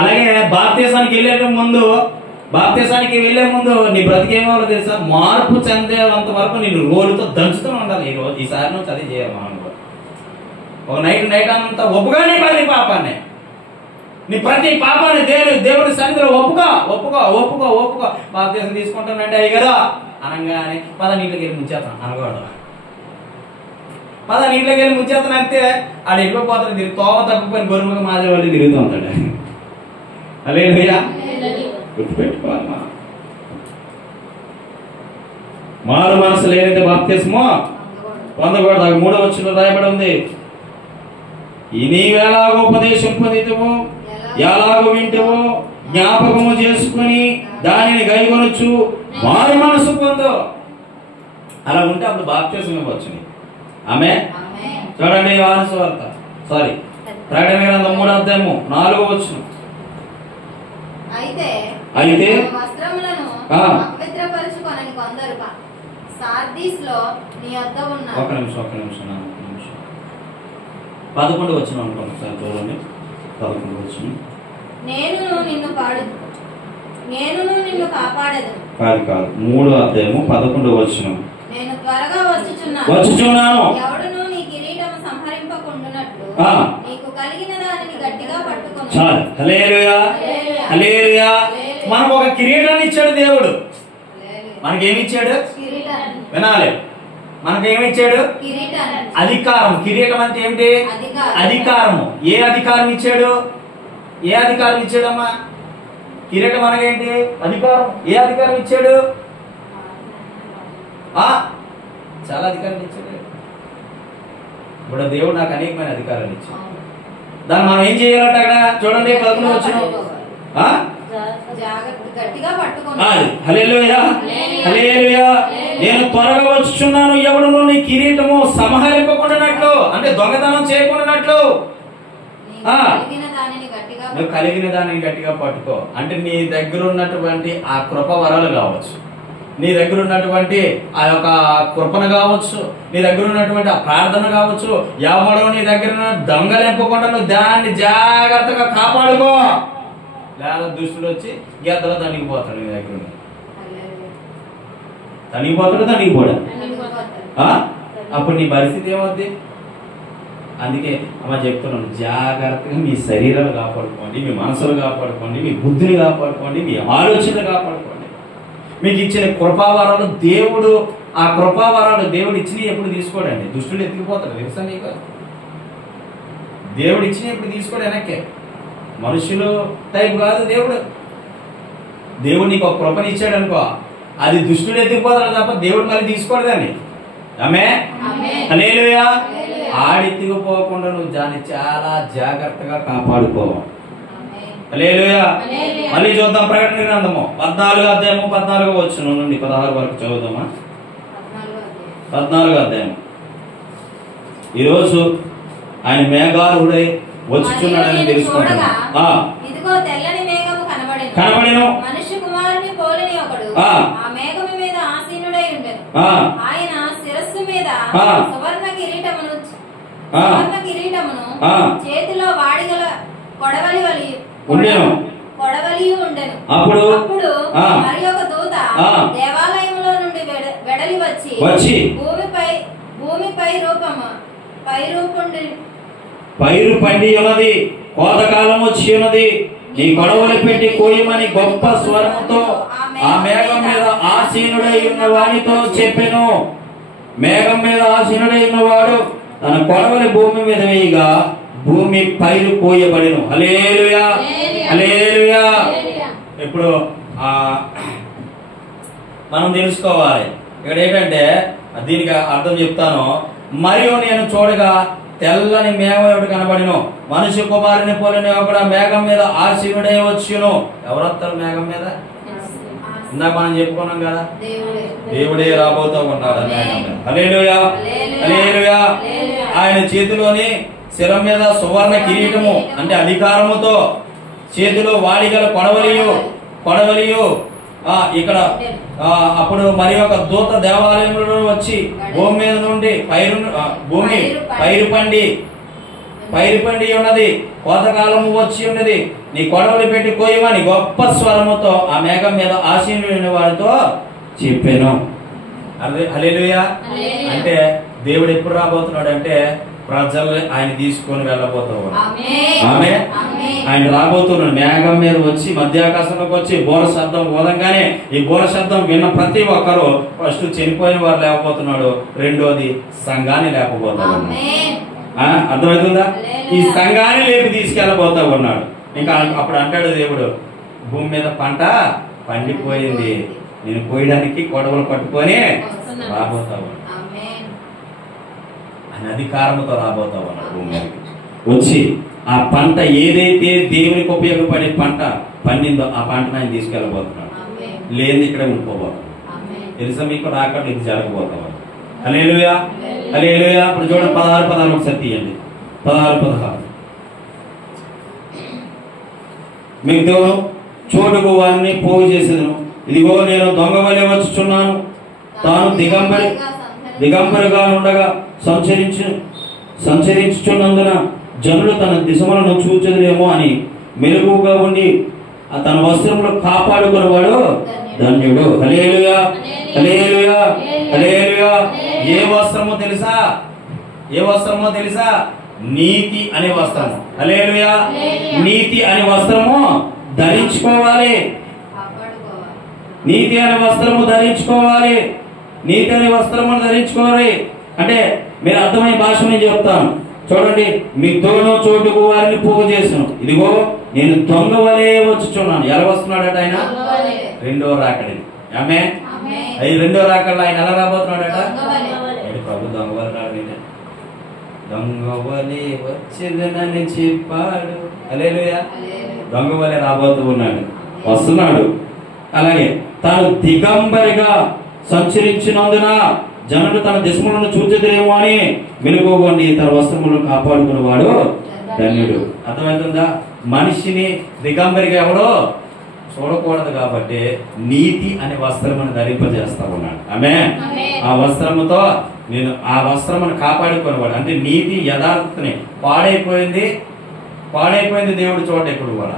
అలాగే బాప్తీసానికి వెళ్లే ముందు నీ బ్రతికేమో తెలుసా? మార్పు చెందేంత వరకు నేను రోలుతో దంచుతూ ఉండాలి. ఈసారి నుంచి అది చేయాలి. మనం ఒక నైట్ అంతా ఒప్పుగానే ప్రతి పాపాన్ని, నీ ప్రతి పాపాన్ని దేవుడి సన్నిధిలో ఒప్పుకో. బాప్తీసం తీసుకుంటానంటే అయ్యి కదా అనగానే పద నీళ్ళకి వెళ్ళి ముంచేస్తాను అనకూడదు. పద నీళ్ళకి వెళ్ళి ముంచేస్తాను అంతే ఆడ వెళ్ళిపోతాడు. తిరిగి తోవ తప్పిపోయిన గొర్రెగా మాదిరి వాళ్ళు తిరుగుతూ ఉంటాడు. హల్లెలూయా. గుర్తుపెట్టుకోవాలమ్మా, మారు మనసు లేనిదే బాప్తిస్మో పొందకూడదు. 3వ వచనంలో రాయబడి ఉంది, నీవెలాగో ఉపదేశం పొందితువు, ఎలాగో వింటువు, జ్ఞాపకము చేసుకుని దానిని గైకొనొచ్చు, మారు మనసు పొందు. అలా ఉంటే అప్పుడు బాప్తిసం ఇవ్వచ్చు. ఆమె చూడండి, యోహాను సువార్త ప్రకటన గ్రంథం 3వ అధ్యాయము 4వ వచనం. అయితే వస్త్రములను అపవిత్రపరచుకొనని కొందరు సార్దీస్‌లో నీ వద్ద ఉన్న ఒక నిమిషం 11వ వచనం అనుకోండి సార్, చూడండి 11వ వచనం. నేను నిన్ను కాపాడదు. కాదు 3వ అధ్యాయము 11వ వచనం. నేను త్వరగా వచ్చుచున్నాను. ఎవడును నీ కిరీటము సంహరింపకుండునట్లు నీకు కలిగిన దానిని గట్టిగా పట్టుకొను. చాలు. హల్లెలూయా, హల్లెలూయా. మనకు ఒక కిరీటాన్ని ఇచ్చాడు దేవుడు. మనకేమిచ్చాడు? వినాలి. మనకేమిచ్చాడు? అధికారం. కిరీటం అంటే ఏమిటి? అధికారము. ఏ అధికారం ఇచ్చాడు? అమ్మా? కిరీటం మనకేంటి? అధికారం. ఏ అధికారం ఇచ్చాడు? చాలా అధికారం ఇచ్చాడు. ఇప్పుడు దేవుడు నాకు అనేకమైన అధికారాలు ఇచ్చాడు. దాన్ని మనం ఏం చేయాలంటే అక్కడ చూడండి 11వ వచనం. హల్లెలూయా, హల్లెలూయా. నేను త్వరగా వచ్చుచున్నాను, ఎవడును నీ కిరీటము సంహరింపకుండానట్లు, అంటే దొంగతనం చేయకుండానట్లు. నువ్వు కలిగిన దానిని గట్టిగా పట్టుకో. అంటే నీ దగ్గర ఉన్నటువంటి ఆ కృప వరాలు కావచ్చు, నీ దగ్గర ఉన్నటువంటి ఆ యొక్క కృపణ కావచ్చు, నీ దగ్గర ఉన్నటువంటి ఆ ప్రార్థన కావచ్చు. ఎవడో నీ దగ్గర దొంగలింపకుండా నువ్వు దాన్ని జాగ్రత్తగా కాపాడుకో. లేదా దుష్టుడు వచ్చి గెద్దలో తనిగిపోతాడు. నీ దగ్గర తనిగిపోడా? అప్పుడు నీ పరిస్థితి ఏమవుద్ది? అందుకే అమ్మ చెప్తున్నాను, జాగ్రత్తగా మీ శరీరాలు కాపాడుకోండి, మీ మనసులు కాపాడుకోండి, మీ బుద్ధిని కాపాడుకోండి, మీ ఆలోచనలు కాపాడుకోండి. మీకు ఇచ్చిన కృపావరాలు దేవుడు, ఆ కృపావరాలు దేవుడు ఇచ్చినవి ఎప్పుడు తీసుకోడండి. దుష్టుడు ఎత్తుకుపోతాడు. తెలుసా నీకు? దేవుడు ఇచ్చినవి ఎప్పుడు తీసుకోడు వెనక్కే. మనుషులు టైప్ కాదు దేవుడు. దేవుడు నీకు ఒక కృపని ఇచ్చాడు అనుకో, అది దుష్టుడు ఎత్తుకుపోతాడు తప్ప దేవుడు మళ్ళీ తీసుకోడదని. ఆమె హల్లెలూయా. ఆడెత్తుకుపోకుండా నువ్వు దాన్ని చాలా జాగ్రత్తగా కాపాడుకో. హల్లెలూయా. మళ్ళీ చూద్దాం ప్రకటన గ్రంథము 14వ అధ్యాయము 14వ వచనం నుండి 16 వరకు చదువుదామా? 14వ అధ్యాయం. ఈరోజు ఆయన మేఘారూఢుడై వచ్చుచున్నాడని తెలుసుకుంటున్నాం. ఇదిగో తెల్లని మేఘము కనబడెను. మనుష్య కుమారుని పోలిన ఒకడు ఆ మేఘము మీద ఆసీనుడై ఉండెను. ఆయన శిరస్సు మీద సువర్ణ కిరీటమును చేతిలో వాడిగల కొడవలి ఉండెను. అప్పుడు మరి ఒక దూత దేవాలయములో నుండి వెడలి వచ్చి భూమి పైరు పండి ఉన్నది, కోతకాలం వచ్చి ఉన్నది, నీ గొడవలు పెట్టి కోయమని గొప్ప స్వరంతో ఆ మేఘం మీద ఆసీనుడై ఉన్న వాడితో చెప్పెను. మేఘం మీద ఆసీనుడై ఉన్నవాడు తన కొడవలి భూమి మీద వేయగా భూమి పైరు కోయబడెను. హల్లెలూయా, హల్లెలూయా. ఇప్పుడు మనం తెలుసుకోవాలి ఇక్కడ ఏంటంటే, దీనికి అర్థం చెప్తాను. మరియు నేను చూడగా తెల్లని మేఘం ఒకటి కనబడిను, మనుష్య కుమారుని పోలిన ఒకడు మేఘం మీద ఆసీనుడై వచ్చును. ఎవరొస్తారు మేఘం మీద? ఇందాక మనం చెప్పుకున్నాం కదా, దేవుడే రాబోతూ ఉన్నాడు ఆ మేఘం మీద. హల్లెలూయా, హల్లెలూయా. ఆయన చేతిలోని శిరం మీద సువర్ణ కిరీటము అంటే అధికారముతో, చేతిలో వాడిగల కొడవలియు ఇక్కడ అప్పుడు మరి ఒక దూత దేవాలయంలో వచ్చి భూమి మీద నుండి భూమి పైరు పండి ఉన్నది, కోతకాలము వచ్చి ఉన్నది, నీ కొడవలి పెట్టి కోయమని గొప్ప స్వరముతో ఆ మేఘం మీద ఆసీనుడైన వారితో చెప్పాను. హల్లెలూయా. అంటే దేవుడు ఎప్పుడు రాబోతున్నాడు అంటే ప్రజలు ఆయన తీసుకొని వెళ్ళబోతూ ఆమె ఆయన రాబోతున్నాడు. మేఘం మీద వచ్చి మధ్యాకాశంలోకి వచ్చి బోర శబ్దం పోదంగానే ఈ బోర శబ్దం విన్న ప్రతి ఒక్కరు ఫస్ట్ చనిపోయిన వారు లేకపోతున్నాడు, రెండోది సంఘాన్ని లేకపోతున్నాడు. అర్థమవుతుందా? ఈ సంఘాన్ని లేపి తీసుకెళ్ళబోతా ఉన్నాడు. ఇంకా అప్పుడు అంటాడు దేవుడు, భూమి మీద పంట పండిపోయింది, నేను కోయడానికి కొడవలు పట్టుకొని రాబోతా ఉన్నాడు. ఆయన అధికారంతో రాబోతా ఉన్నాడు భూమి మీదకి వచ్చి. ఆ పంట ఏదైతే దేవునికి ఉపయోగపడే పంట పండిందో ఆ పంటను ఆయన తీసుకెళ్ళబోతున్నాడు. లేదు ఇక్కడే ఉండిపోబోతున్నాడు. తెలుసా మీకు? రాకుండా ఇది జరగబోతా ఉన్నాడు. హల్లెలూయా, హల్లెలూయా. ఇప్పుడు చూడండి 16 ఒకసారి తీయండి. 16 మీకు చోటుకు వారిని పోగు చేసేదను, ఇదిగో నేను దొంగ వలె వచ్చుచున్నాను. తాను దిగంబరిగా ఉండగా సంచరించుచున్నందున జనులు తన దిశములను చూచెదరేమో అని మెలకుగా ఉండి తన వస్త్రములు కాపాడుకునేవాడు ధన్యుడు. హల్లెలూయా, హల్లెలూయా, హల్లెలూయా. ఏ వస్త్రమో తెలుసా? ఏ వస్త్రమో తెలుసా? నీతి అనే వస్త్రము. హల్లెలూయా. నీతి అనే వస్త్రము ధరించుకోవాలి. నీతి అనే వస్త్రము ధరించుకోవాలి. నీతి అనే వస్త్రము ధరించుకోవాలి అంటే మీరు అర్థమైన భాష నేను చెప్తాను చూడండి. మీ చోటుకు వారిని పోగు చేసాను, ఇదిగో నేను దొంగ వలె వచ్చుచున్నాను. ఎలా వస్తున్నాడట ఆయన? రెండో రాకడి. ఆమె అది రెండో రాకడలో ఆయన ఎలా రాబోతున్నాడట? ప్రభు దొంగ వలె రాడు, దొంగ వలె వచ్చేదనని చెప్పాడు. హల్లెలూయా. దొంగ వలె రాబోతూ ఉన్నాడు, వస్తున్నాడు. అలాగే తాను దిగంబరిగా సంచరించినందున జనులు తన దిశములను చూచెదరేమో అని వెనుకోగొండి తన వస్త్రములను కాపాడుకునేవాడు ధన్యుడు. అర్థమవుతుందా? మనిషిని దిగంబరిగా ఎవడో చూడకూడదు కాబట్టి నీతి అనే వస్త్రమును ధరింపజేస్తా ఉన్నాడు. ఆమె ఆ వస్త్రముతో నేను ఆ వస్త్రమును కాపాడుకునేవాడు అంటే నీతి యథార్థని పాడైపోయింది దేవుడు చూడ ఇప్పుడు కూడా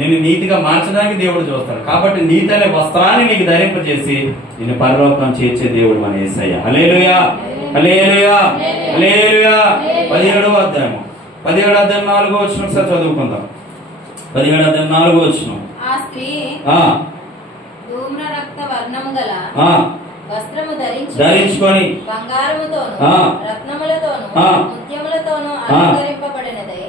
నేను నీతిగా మార్చడానికి దేవుడు చూస్తాడు. కాబట్టి నీతి అనే వస్త్రాన్ని నీకు ధరింపజేసి నిన్ను పరలోకం చేర్చే దేవుడు మన యేసయ్య. హల్లెలూయా, హల్లెలూయా, హల్లెలూయా. 17వ అధ్యాయం 4వ వచనం ఒకసారి చదువుకుందాం. 17వ అధ్యాయం 4వ వచనం. ఆ స్త్రీ ధూమ్ర రక్త వర్ణము గల వస్త్రము ధరించుకొని బంగారముతోను రత్నములతోను ముత్యములతోను అలంకరింపబడినదై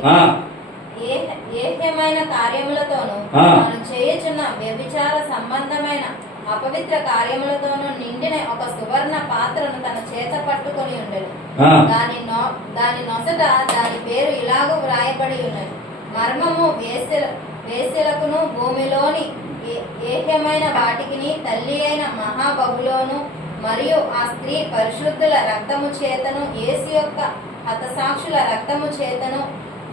ఏహ్యమైన కార్యములతోను మనం చేయుచున్న వ్యభిచార సంబంధమైన అపవిత్ర కార్యములతోను నిండిన ఒక సువర్ణ పాత్రను తన చేత పట్టుకొని ఉండెను. దాని నొసట దాని పేరు ఇలాగూ వ్రాయబడి ఉన్నది, మర్మము వేశ్యలకును భూమిలోని ఏహ్యమైన వాటికిని తల్లి అయిన మహాబహులోను మరియు ఆ స్త్రీ పరిశుద్ధుల రక్తము చేతను యేసు యొక్క హతసాక్షుల రక్తము చేతను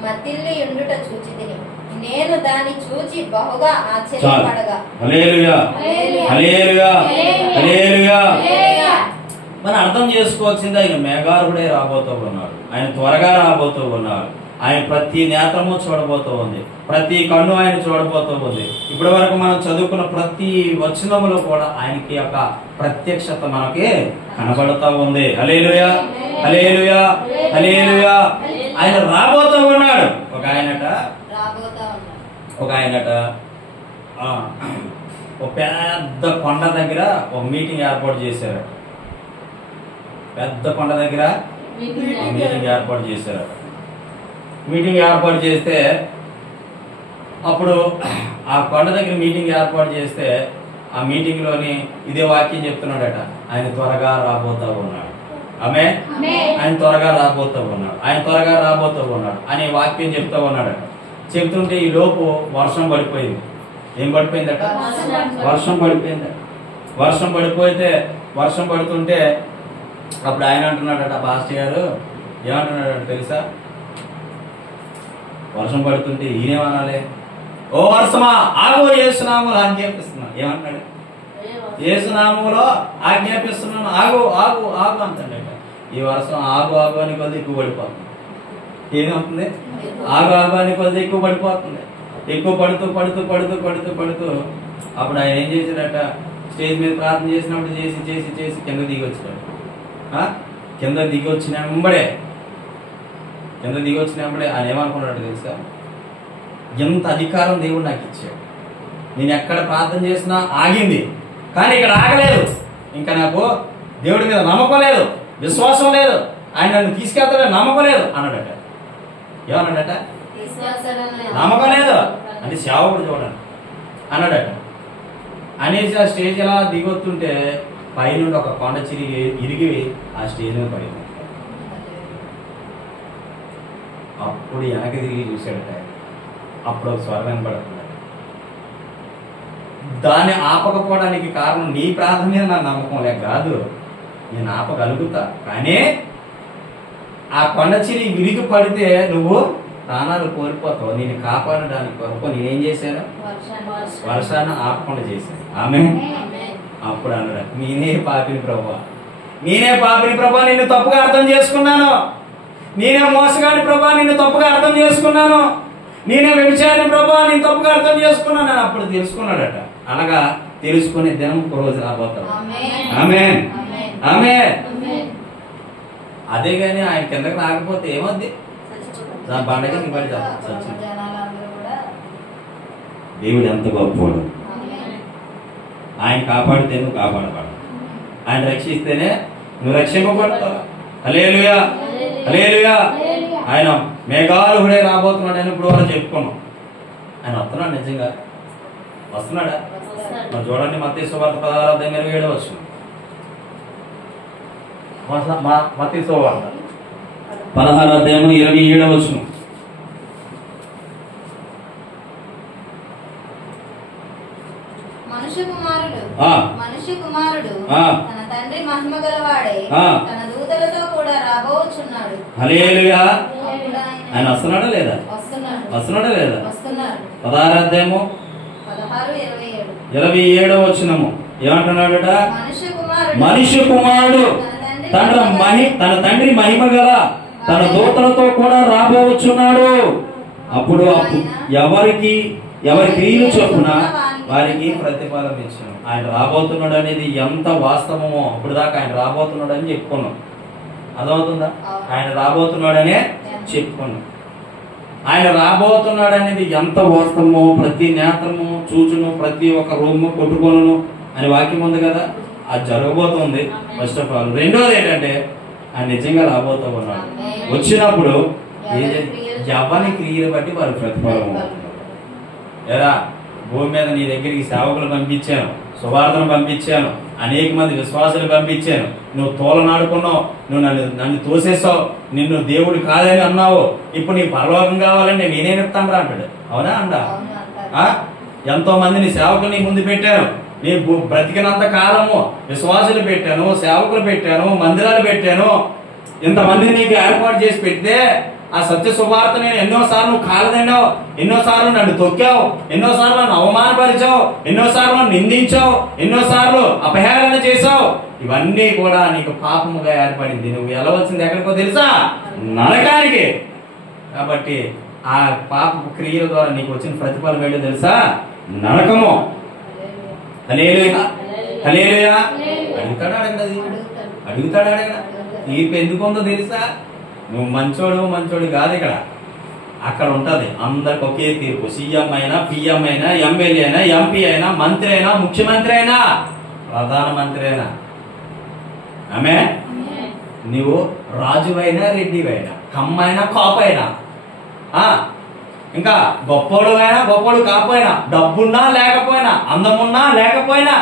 మతిల్లి ఉండుట చూచితిని. నేను దాన్ని చూచి బహుగా ఆశ్చర్యపడగా. హల్లెలూయా, హల్లెలూయా, హల్లెలూయా. మనం అర్థం చేసుకోవాల్సింది ఆయన మేఘారుడే రాబోతూ ఉన్నాడు, ఆయన త్వరగా రాబోతూ ఉన్నాడు. ఆయన ప్రతి నేత్రము చూడబోతూ ఉంది, ప్రతి కన్ను ఆయన చూడబోతూ ఉంది. ఇప్పటి వరకు మనం చదువుకున్న ప్రతి వచనములో కూడా ఆయనకి యొక్క ప్రత్యక్షత మనకి కనబడుతూ ఉంది. హల్లెలూయా, హల్లెలూయా, హల్లెలూయా. ఆయన రాబోతూ ఉన్నాడు. ఒక ఆయనట ఒక పెద్ద కొండ దగ్గర ఒక మీటింగ్ ఏర్పాటు చేశారు. పెద్ద కొండ దగ్గర మీటింగ్ ఏర్పాటు చేశారు. మీటింగ్ ఏర్పాటు చేస్తే అప్పుడు ఆ కొండ దగ్గర మీటింగ్ ఏర్పాటు చేస్తే ఆ మీటింగ్ లోని ఇదే వాక్యం చెప్తున్నాడట, ఆయన త్వరగా రాబోతా ఉన్నాడు. ఆమె ఆయన త్వరగా రాబోతూ ఉన్నాడు, ఆయన త్వరగా రాబోతూ ఉన్నాడు అనే వాక్యం చెప్తూ ఉన్నాడట. చెప్తుంటే ఈ లోపు వర్షం పడిపోయింది. ఏం పడిపోయిందట? వర్షం పడిపోయిందట. వర్షం పడుతుంటే అప్పుడు ఆయన అంటున్నాడట, పాస్టర్ గారు ఏమంటున్నాడట తెలుసా? వర్షం పడుతుంటే ఈయనేమనాలి? ఓ వర్షమా ఆగు, యేసునామములో ఆజ్ఞాపిస్తున్నాను. ఏమంటున్నాడు? యేసునామములో ఆజ్ఞాపిస్తున్నాను, ఆగు ఆగు ఆగు అంటాడట. ఈ వర్షం ఆగు ఆగు అని కొద్ది ఎక్కువ పడిపోతుంది. ఏమవుతుంది? ఆగు ఆగు అని కొద్ది ఎక్కువ పడిపోతుంది. ఎక్కువ పడుతూ అప్పుడు ఆయన ఏం చేశాడట? స్టేజ్ మీద ప్రార్థన చేసినప్పుడు చేసి కింద దిగి వచ్చాడు. కింద దిగి వచ్చినప్పుడే ఆయన ఏమనుకున్నాడు తెలుసా? ఎంత అధికారం దేవుడు నాకు ఇచ్చాడు. నేను ఎక్కడ ప్రార్థన చేసినా ఆగింది, కానీ ఇక్కడ ఆగలేదు. ఇంకా నాకు దేవుడి మీద నమ్మకం లేదు, విశ్వాసం లేదు, ఆయన నన్ను తీసుకెళ్తాడని నమ్మకం లేదు అన్నాడట. ఏమన్నాడట? నమ్మకం లేదు అంటే సేవకుడు చూడండి అన్నాడట. అనేసి ఆ స్టేజ్ ఎలా దిగొస్తుంటే పైనుండి ఒక కొండ ఇరిగి ఆ స్టేజ్ మీద పడింది. అప్పుడు వెనక్కి తిరిగి చూశాడట. అప్పుడు ఒక స్వరం వినపడుతుంది. దాన్ని ఆపకపోవడానికి కారణం నీ ప్రార్థన మీద నా నమ్మకం లేక కాదు, నేను ఆపగలుగుతా, కానీ ఆ కొండ చిరి విరిగి పడితే నువ్వు ప్రాణాలు కోల్పోతావు. నేను కాపాడడానికి కొరకు నేనేం చేశాను? వర్షాన్ని ఆపకుండా చేశాను. ఆమె అప్పుడు అన్నాడు, నేనే పాపిని ప్రభువా, నిన్ను తప్పుగా అర్థం చేసుకున్నాను. నేనే మోసగాని ప్రభువా, నిన్ను తప్పుగా అర్థం చేసుకున్నాను. నేనే వ్యభిచారిని ప్రభువా, నేను తప్పుగా అర్థం చేసుకున్నాను అని అప్పుడు తెలుసుకున్నాడట. అనగా తెలుసుకునే దినం ఒక రోజు రాబోతాడు. ఆమేన్ ఆమేన్. అదే గాని ఆయన కిందకి రాకపోతే ఏమవుద్ది? బండకి పడి దేవుడు ఎంత గొప్పవాడు. ఆయన కాపాడితే నువ్వు కాపాడబడు, ఆయన రక్షిస్తేనే నువ్వు రక్షింపబడతావు. హల్లెలూయా హల్లెలూయా. ఆయన మేఘాలుడే రాబోతున్నాడని ఇప్పుడు వాళ్ళు చెప్పుకున్నాం. ఆయన వస్తున్నాడు, నిజంగా వస్తున్నాడా? మరి చూడండి, మత్తయి సువార్త 16:27 వచనం. మత్తయి సువార్త 16:27 వచనం. మనుష్య కుమారుడు తన తండ్రి మహిమ గలవాడే తన దూతలతో కూడా రాబోచున్నాడు. హల్లెలూయా. ఆయన వస్తున్నాడా లేదా? వస్తున్నాడా లేదా? 16:27 వచనము ఏమంటున్నాడట? మనుష్య కుమారుడు తన తండ్రి మహిమ గల తన దూతలతో కూడా రాబోచున్నాడు. అప్పుడు ఎవరి క్రియలు చొప్పున వారికి ప్రతిఫలం ఇచ్చాను. ఆయన రాబోతున్నాడు అనేది ఎంత వాస్తవమో అప్పుడు దాకా ఆయన రాబోతున్నాడు అని చెప్పుకున్నాం. అదవుతుందా? ఆయన రాబోతున్నాడనే చెప్పుకున్నాం. ఆయన రాబోతున్నాడు అనేది ఎంత వాస్తవమో ప్రతి నేత్రము చూచును, ప్రతి ఒక్క రూము కొట్టుకోను అని వాక్యం ఉంది కదా. అది జరగబోతుంది ఫస్ట్ ఆఫ్ ఆల్. రెండోది ఏంటంటే ఆయన నిజంగా రాబోతూ ఉన్నాడు. వచ్చినప్పుడు ఎవరి క్రియలు బట్టి వారి ప్రతిఫలం. ఏరా, భూమి మీద నీ దగ్గరికి సేవకులు పంపించాను, సువార్తను పంపించాను, అనేక మంది విశ్వాసాలు పంపించాను. నువ్వు తోలనాడుకున్నావు, నువ్వు నన్ను తోసేసావు, నిన్ను దేవుడు కాదని అన్నావు. ఇప్పుడు నీ పరలోకం కావాలని నేనేం చెప్తాను రా అంటాడు. అవునా అందా? ఎంతో మందిని సేవకుని ముందు పెట్టాను. నీ బ్రతికినంత కాలము విశ్వాసులు పెట్టాను, సేవకులు పెట్టాను, మందిరాలు పెట్టాను. ఇంతమందిని నీకు ఏర్పాటు చేసి పెడితే ఆ సత్య సువార్త నేను ఎన్నోసార్లు నువ్వు కాలదన్నావు, ఎన్నోసార్లు నన్ను తొక్కావు, ఎన్నోసార్లు నన్ను అవమానపరిచావు, ఎన్నోసార్లు నిందించావు, ఎన్నోసార్లు అపహేళన చేశావు. ఇవన్నీ కూడా నీకు పాపముగా ఏర్పడింది. నువ్వు ఎలా వచ్చింది ఎక్కడికో తెలుసా? నరకానికి. కాబట్టి ఆ పాప క్రియల ద్వారా నీకు వచ్చిన ప్రతిఫలం ఏంటో తెలుసా? నరకము. హల్లెలూయా హల్లెలూయా. అడుగుతాడా అడగదు? అడుగుతాడా అడగడా? తీర్పు ఎందుకు ఉందో తెలుసా? నువ్వు మంచోడు కాదు. అక్కడ ఉంటది అందరికి ఒకే తీర్పు. సీఎం అయినా, పిఎం అయినా, ఎమ్మెల్యే అయినా, ఎంపీ అయినా, మంత్రి అయినా, ముఖ్యమంత్రి అయినా, ప్రధానమంత్రి అయినా. ఆమె నువ్వు రాజువైనా, రెడ్డివైనా, కమ్మైనా, కాపైనా, ఇంకా గొప్పోడు అయినా, గొప్పోడు కాపోయినా, డబ్బున్నా లేకపోయినా, అందమున్నా లేకపోయినా,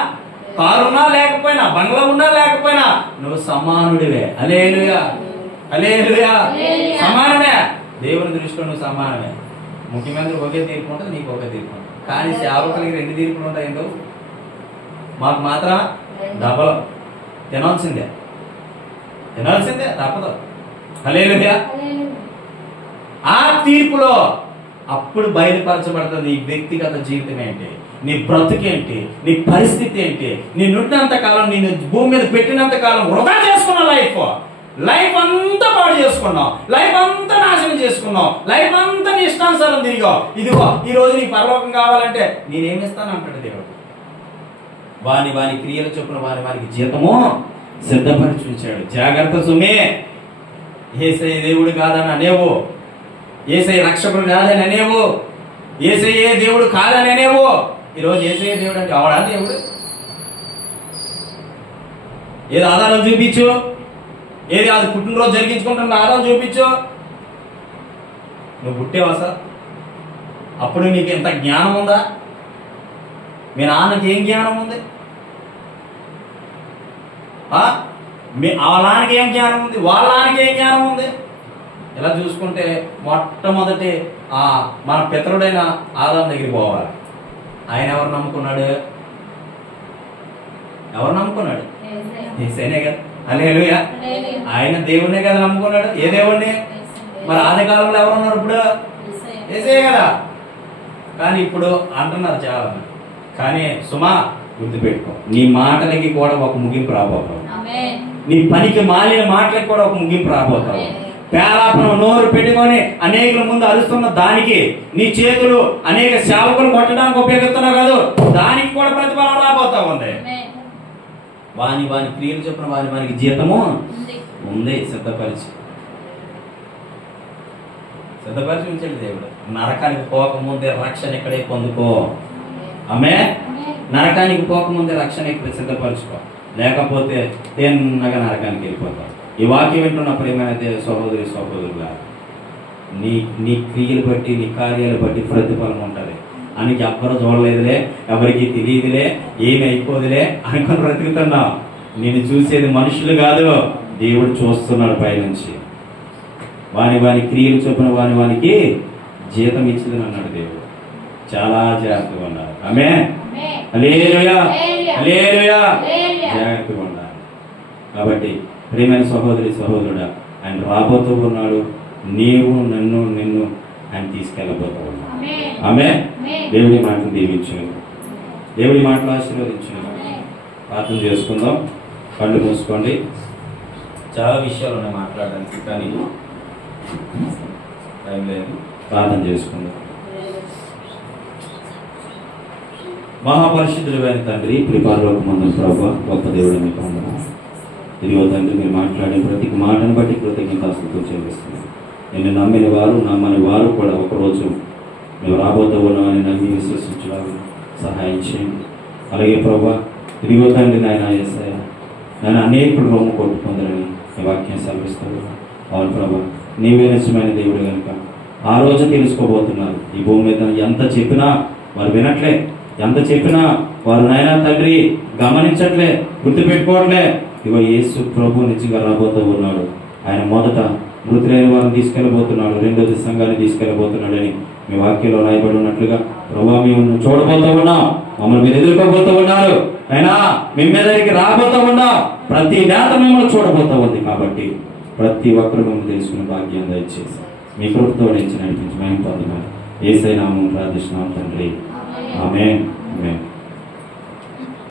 కారున్నా లేకపోయినా, బంగ్లా ఉన్నా లేకపోయినా నువ్వు సమానుడివే. హల్లెలూయా, హల్లెలూయా. సమానమే, దేవుని దృష్టిలో నువ్వు సమానమే. ముఖ్యమంత్రి ఒకే తీర్పు ఉంటుంది, నీకు ఒకే తీర్పు ఉంటుంది. కానీ సేవకులకి 2 తీర్పులు ఉంటాయి. ఎందుకు? మాకు మాత్రం డబల్ తినాల్సిందే, తినాల్సిందే, తప్పదు. హల్లెలూయా. ఆ తీర్పులో అప్పుడు బయలుపరచబడుతుంది నీ వ్యక్తిగత జీవితం ఏంటి, నీ బ్రతుకేంటి, నీ పరిస్థితి ఏంటి. నీ నుట్టినంత కాలం, నేను భూమి మీద పెట్టినంత కాలం వృధా చేసుకున్న లైఫ్ అంతా పాడు చేసుకున్నావు, లైఫ్ అంతా నాశనం చేసుకున్నావు, లైఫ్ అంతా నీ ఇష్టానుసారం తిరిగావు. ఇదిగో ఈ రోజు నీకు పరలోకం కావాలంటే నేనేమిస్తాను అంటాడు దేవుడు. వాని క్రియల చొప్పున వానికి జీతము సిద్ధపరిచి ఉంచాడు. జాగ్రత్త సుమే. యేసయ్య దేవుడు కాదని అనేవు, యేసయ్య రక్షకుడు కాదని అనేవు, యేసయ్యే దేవుడు కాదని అనేవు. ఈరోజు యేసయ్య దేవుడు అంటే అవడా దేవుడు? ఏది ఆధారం చూపించు, ఏది అది పుట్టినరోజు జరిగించుకుంటున్న ఆధారం చూపించు. నువ్వు పుట్టేవా సార్? అప్పుడు నీకు ఎంత జ్ఞానం ఉందా? మీ నాన్నకి ఏం జ్ఞానం ఉంది? వాళ్ళ నాన్నకి ఏం జ్ఞానం ఉంది? వాళ్ళ నాన్నకి ఏం జ్ఞానం ఉంది? ఇలా చూసుకుంటే మొట్టమొదటి మన పితరుడైన ఆదాము దగ్గరికి పోవాలి. ఆయన ఎవరు నమ్ముకున్నాడు? ఎవరు నమ్ముకున్నాడు? యేసయ్యనే కదా. హల్లెలూయా. ఆయన దేవుణ్ణే కదా నమ్ముకున్నాడు. ఏ దేవుణ్ణి? మరి ఆది కాలంలో ఎవరున్నారు? ఇప్పుడు యేసయ్య కదా. కానీ ఇప్పుడు అంటున్నారు చాలా మంది. కానీ సుమా గుర్తుపెట్టుకో, నీ మాటలకి కూడా ఒక ముగింపు రాబోతావు. నీ పనికి మాలిన మాటలకి కూడా ఒక ముగింపు రాబోతావు. పేలాపన నోరు పెట్టుకొని అనేకుల ముందు అరుస్తున్న దానికి నీ చేతులు అనేక సేవకులు కొట్టడానికి ఉపయోగిస్తున్నావు కాదు, దానికి కూడా ప్రతిఫలం రాబోతా ఉంది. వాని క్రియలు చెప్పిన వానికి జీతము ఉంది. సిద్ధపరిచి ఉంచాడు దేవుడు. నరకానికి పోకముందే రక్షణ ఇక్కడే పొందుకో. ఆమె నరకానికి పోకముందే రక్షణ ఇక్కడ సిద్ధపరచుకో, లేకపోతే తిన్నగా నరకానికి వెళ్ళిపోతావు. ఈ వాక్యం వింటున్న ప్రియమైన సహోదరి సహోదరులా, నీ క్రియలు బట్టి, నీ కార్యాలు బట్టి ప్రతిఫలం ఉంటుంది. అని ఎవ్వరు చూడలేదులే, ఎవరికి తెలియదులే, ఏమి అయిపోదులే అనుకుని బ్రతుకుతున్నావు. నేను చూసేది మనుషులు కాదు, దేవుడు చూస్తున్నాడు పైనుంచి. వాని క్రియలు చొప్పున వానికి జీతం ఇచ్చింది అన్నాడు దేవుడు. చాలా జాగ్రత్తగా ఉండాలి. ఆమేన్. హల్లెలూయా, హల్లెలూయా. జాగ్రత్తగా ఉండాలి. కాబట్టి ప్రియమైన సహోదరి సహోదరుడా, ఆయన రాబోతూ ఉన్నాడు. నీవు నిన్ను ఆయన తీసుకెళ్ళబోతూ ఉన్నాడు. ఆమేన్. దేవుడి మాటలు దీవించును, దేవుడి మాటలు ఆశీర్వదించును. ప్రార్థన చేసుకుందాం. కళ్ళు మూసుకోండి. చాలా విషయాలు ఉన్నాయి మాట్లాడడానికి, కానీ టైం లేదు. ప్రార్థన చేసుకుందాం. మహాపరిశుద్ధుడైన తండ్రి, పరలోకమందున్న ప్రభువా, గొప్ప దేవుడు మీకు వందనాలు. ఇదిగో తండ్రి, మీరు మాట్లాడే ప్రతి మాటను బట్టి కృతజ్ఞతాస్తుతులు చెల్లిస్తున్నాను. నిన్ను నమ్మిన వారు, నమ్మని వారు కూడా ఒకరోజు మేము రాబోతూ ఉన్నామని నమ్మి విశ్వసించడానికి సహాయం చేయండి. అలాగే ప్రభువా, ఇదిగో తండ్రి నాయన యేసయ్య, నేను అనేకులు రొమ్ము కొట్టుకుందని ఈ వాక్యం సెలవిస్తాను. అవును ప్రభా, నీవే నిజమైన దేవుడు కనుక ఆ రోజు తెలుసుకోబోతున్నారు. ఈ భూమి మీద ఎంత చెప్పినా వారు వినట్లే, ఎంత చెప్పినా వారు నాయన తండ్రి గమనించట్లే, గుర్తుపెట్టుకోవట్లే. ఇగో యేసు ప్రభు నిజంగా రాబోతూ ఉన్నాడు. ఆయన మొదట మృతులైన వారిని తీసుకెళ్ళబోతున్నాడు, రెండోది సంఘాన్ని తీసుకెళ్ళబోతున్నాడని మీ వాక్యంలో రాయబడి ఉన్నట్లుగా ప్రభా, మేము చూడబోతూ ఉన్నాం, మమ్మల్ని మీరు ఎదుర్కోబోతూ ఉన్నారు. అయినా మీ మీదకి రాబోతూ ఉన్నాం. ప్రతి నేత మిమ్మల్ని చూడబోతూ ఉంది. కాబట్టి ప్రతి ఒక్కరు మిమ్మల్ని తెలుసుకునే భాగ్యం దయచేసి మీ కృపతో నడిపించి మేము పొందుతున్నాం. యేసయ్య నామమున ప్రార్థిస్తున్నాం తండ్రి. ఆమేన్.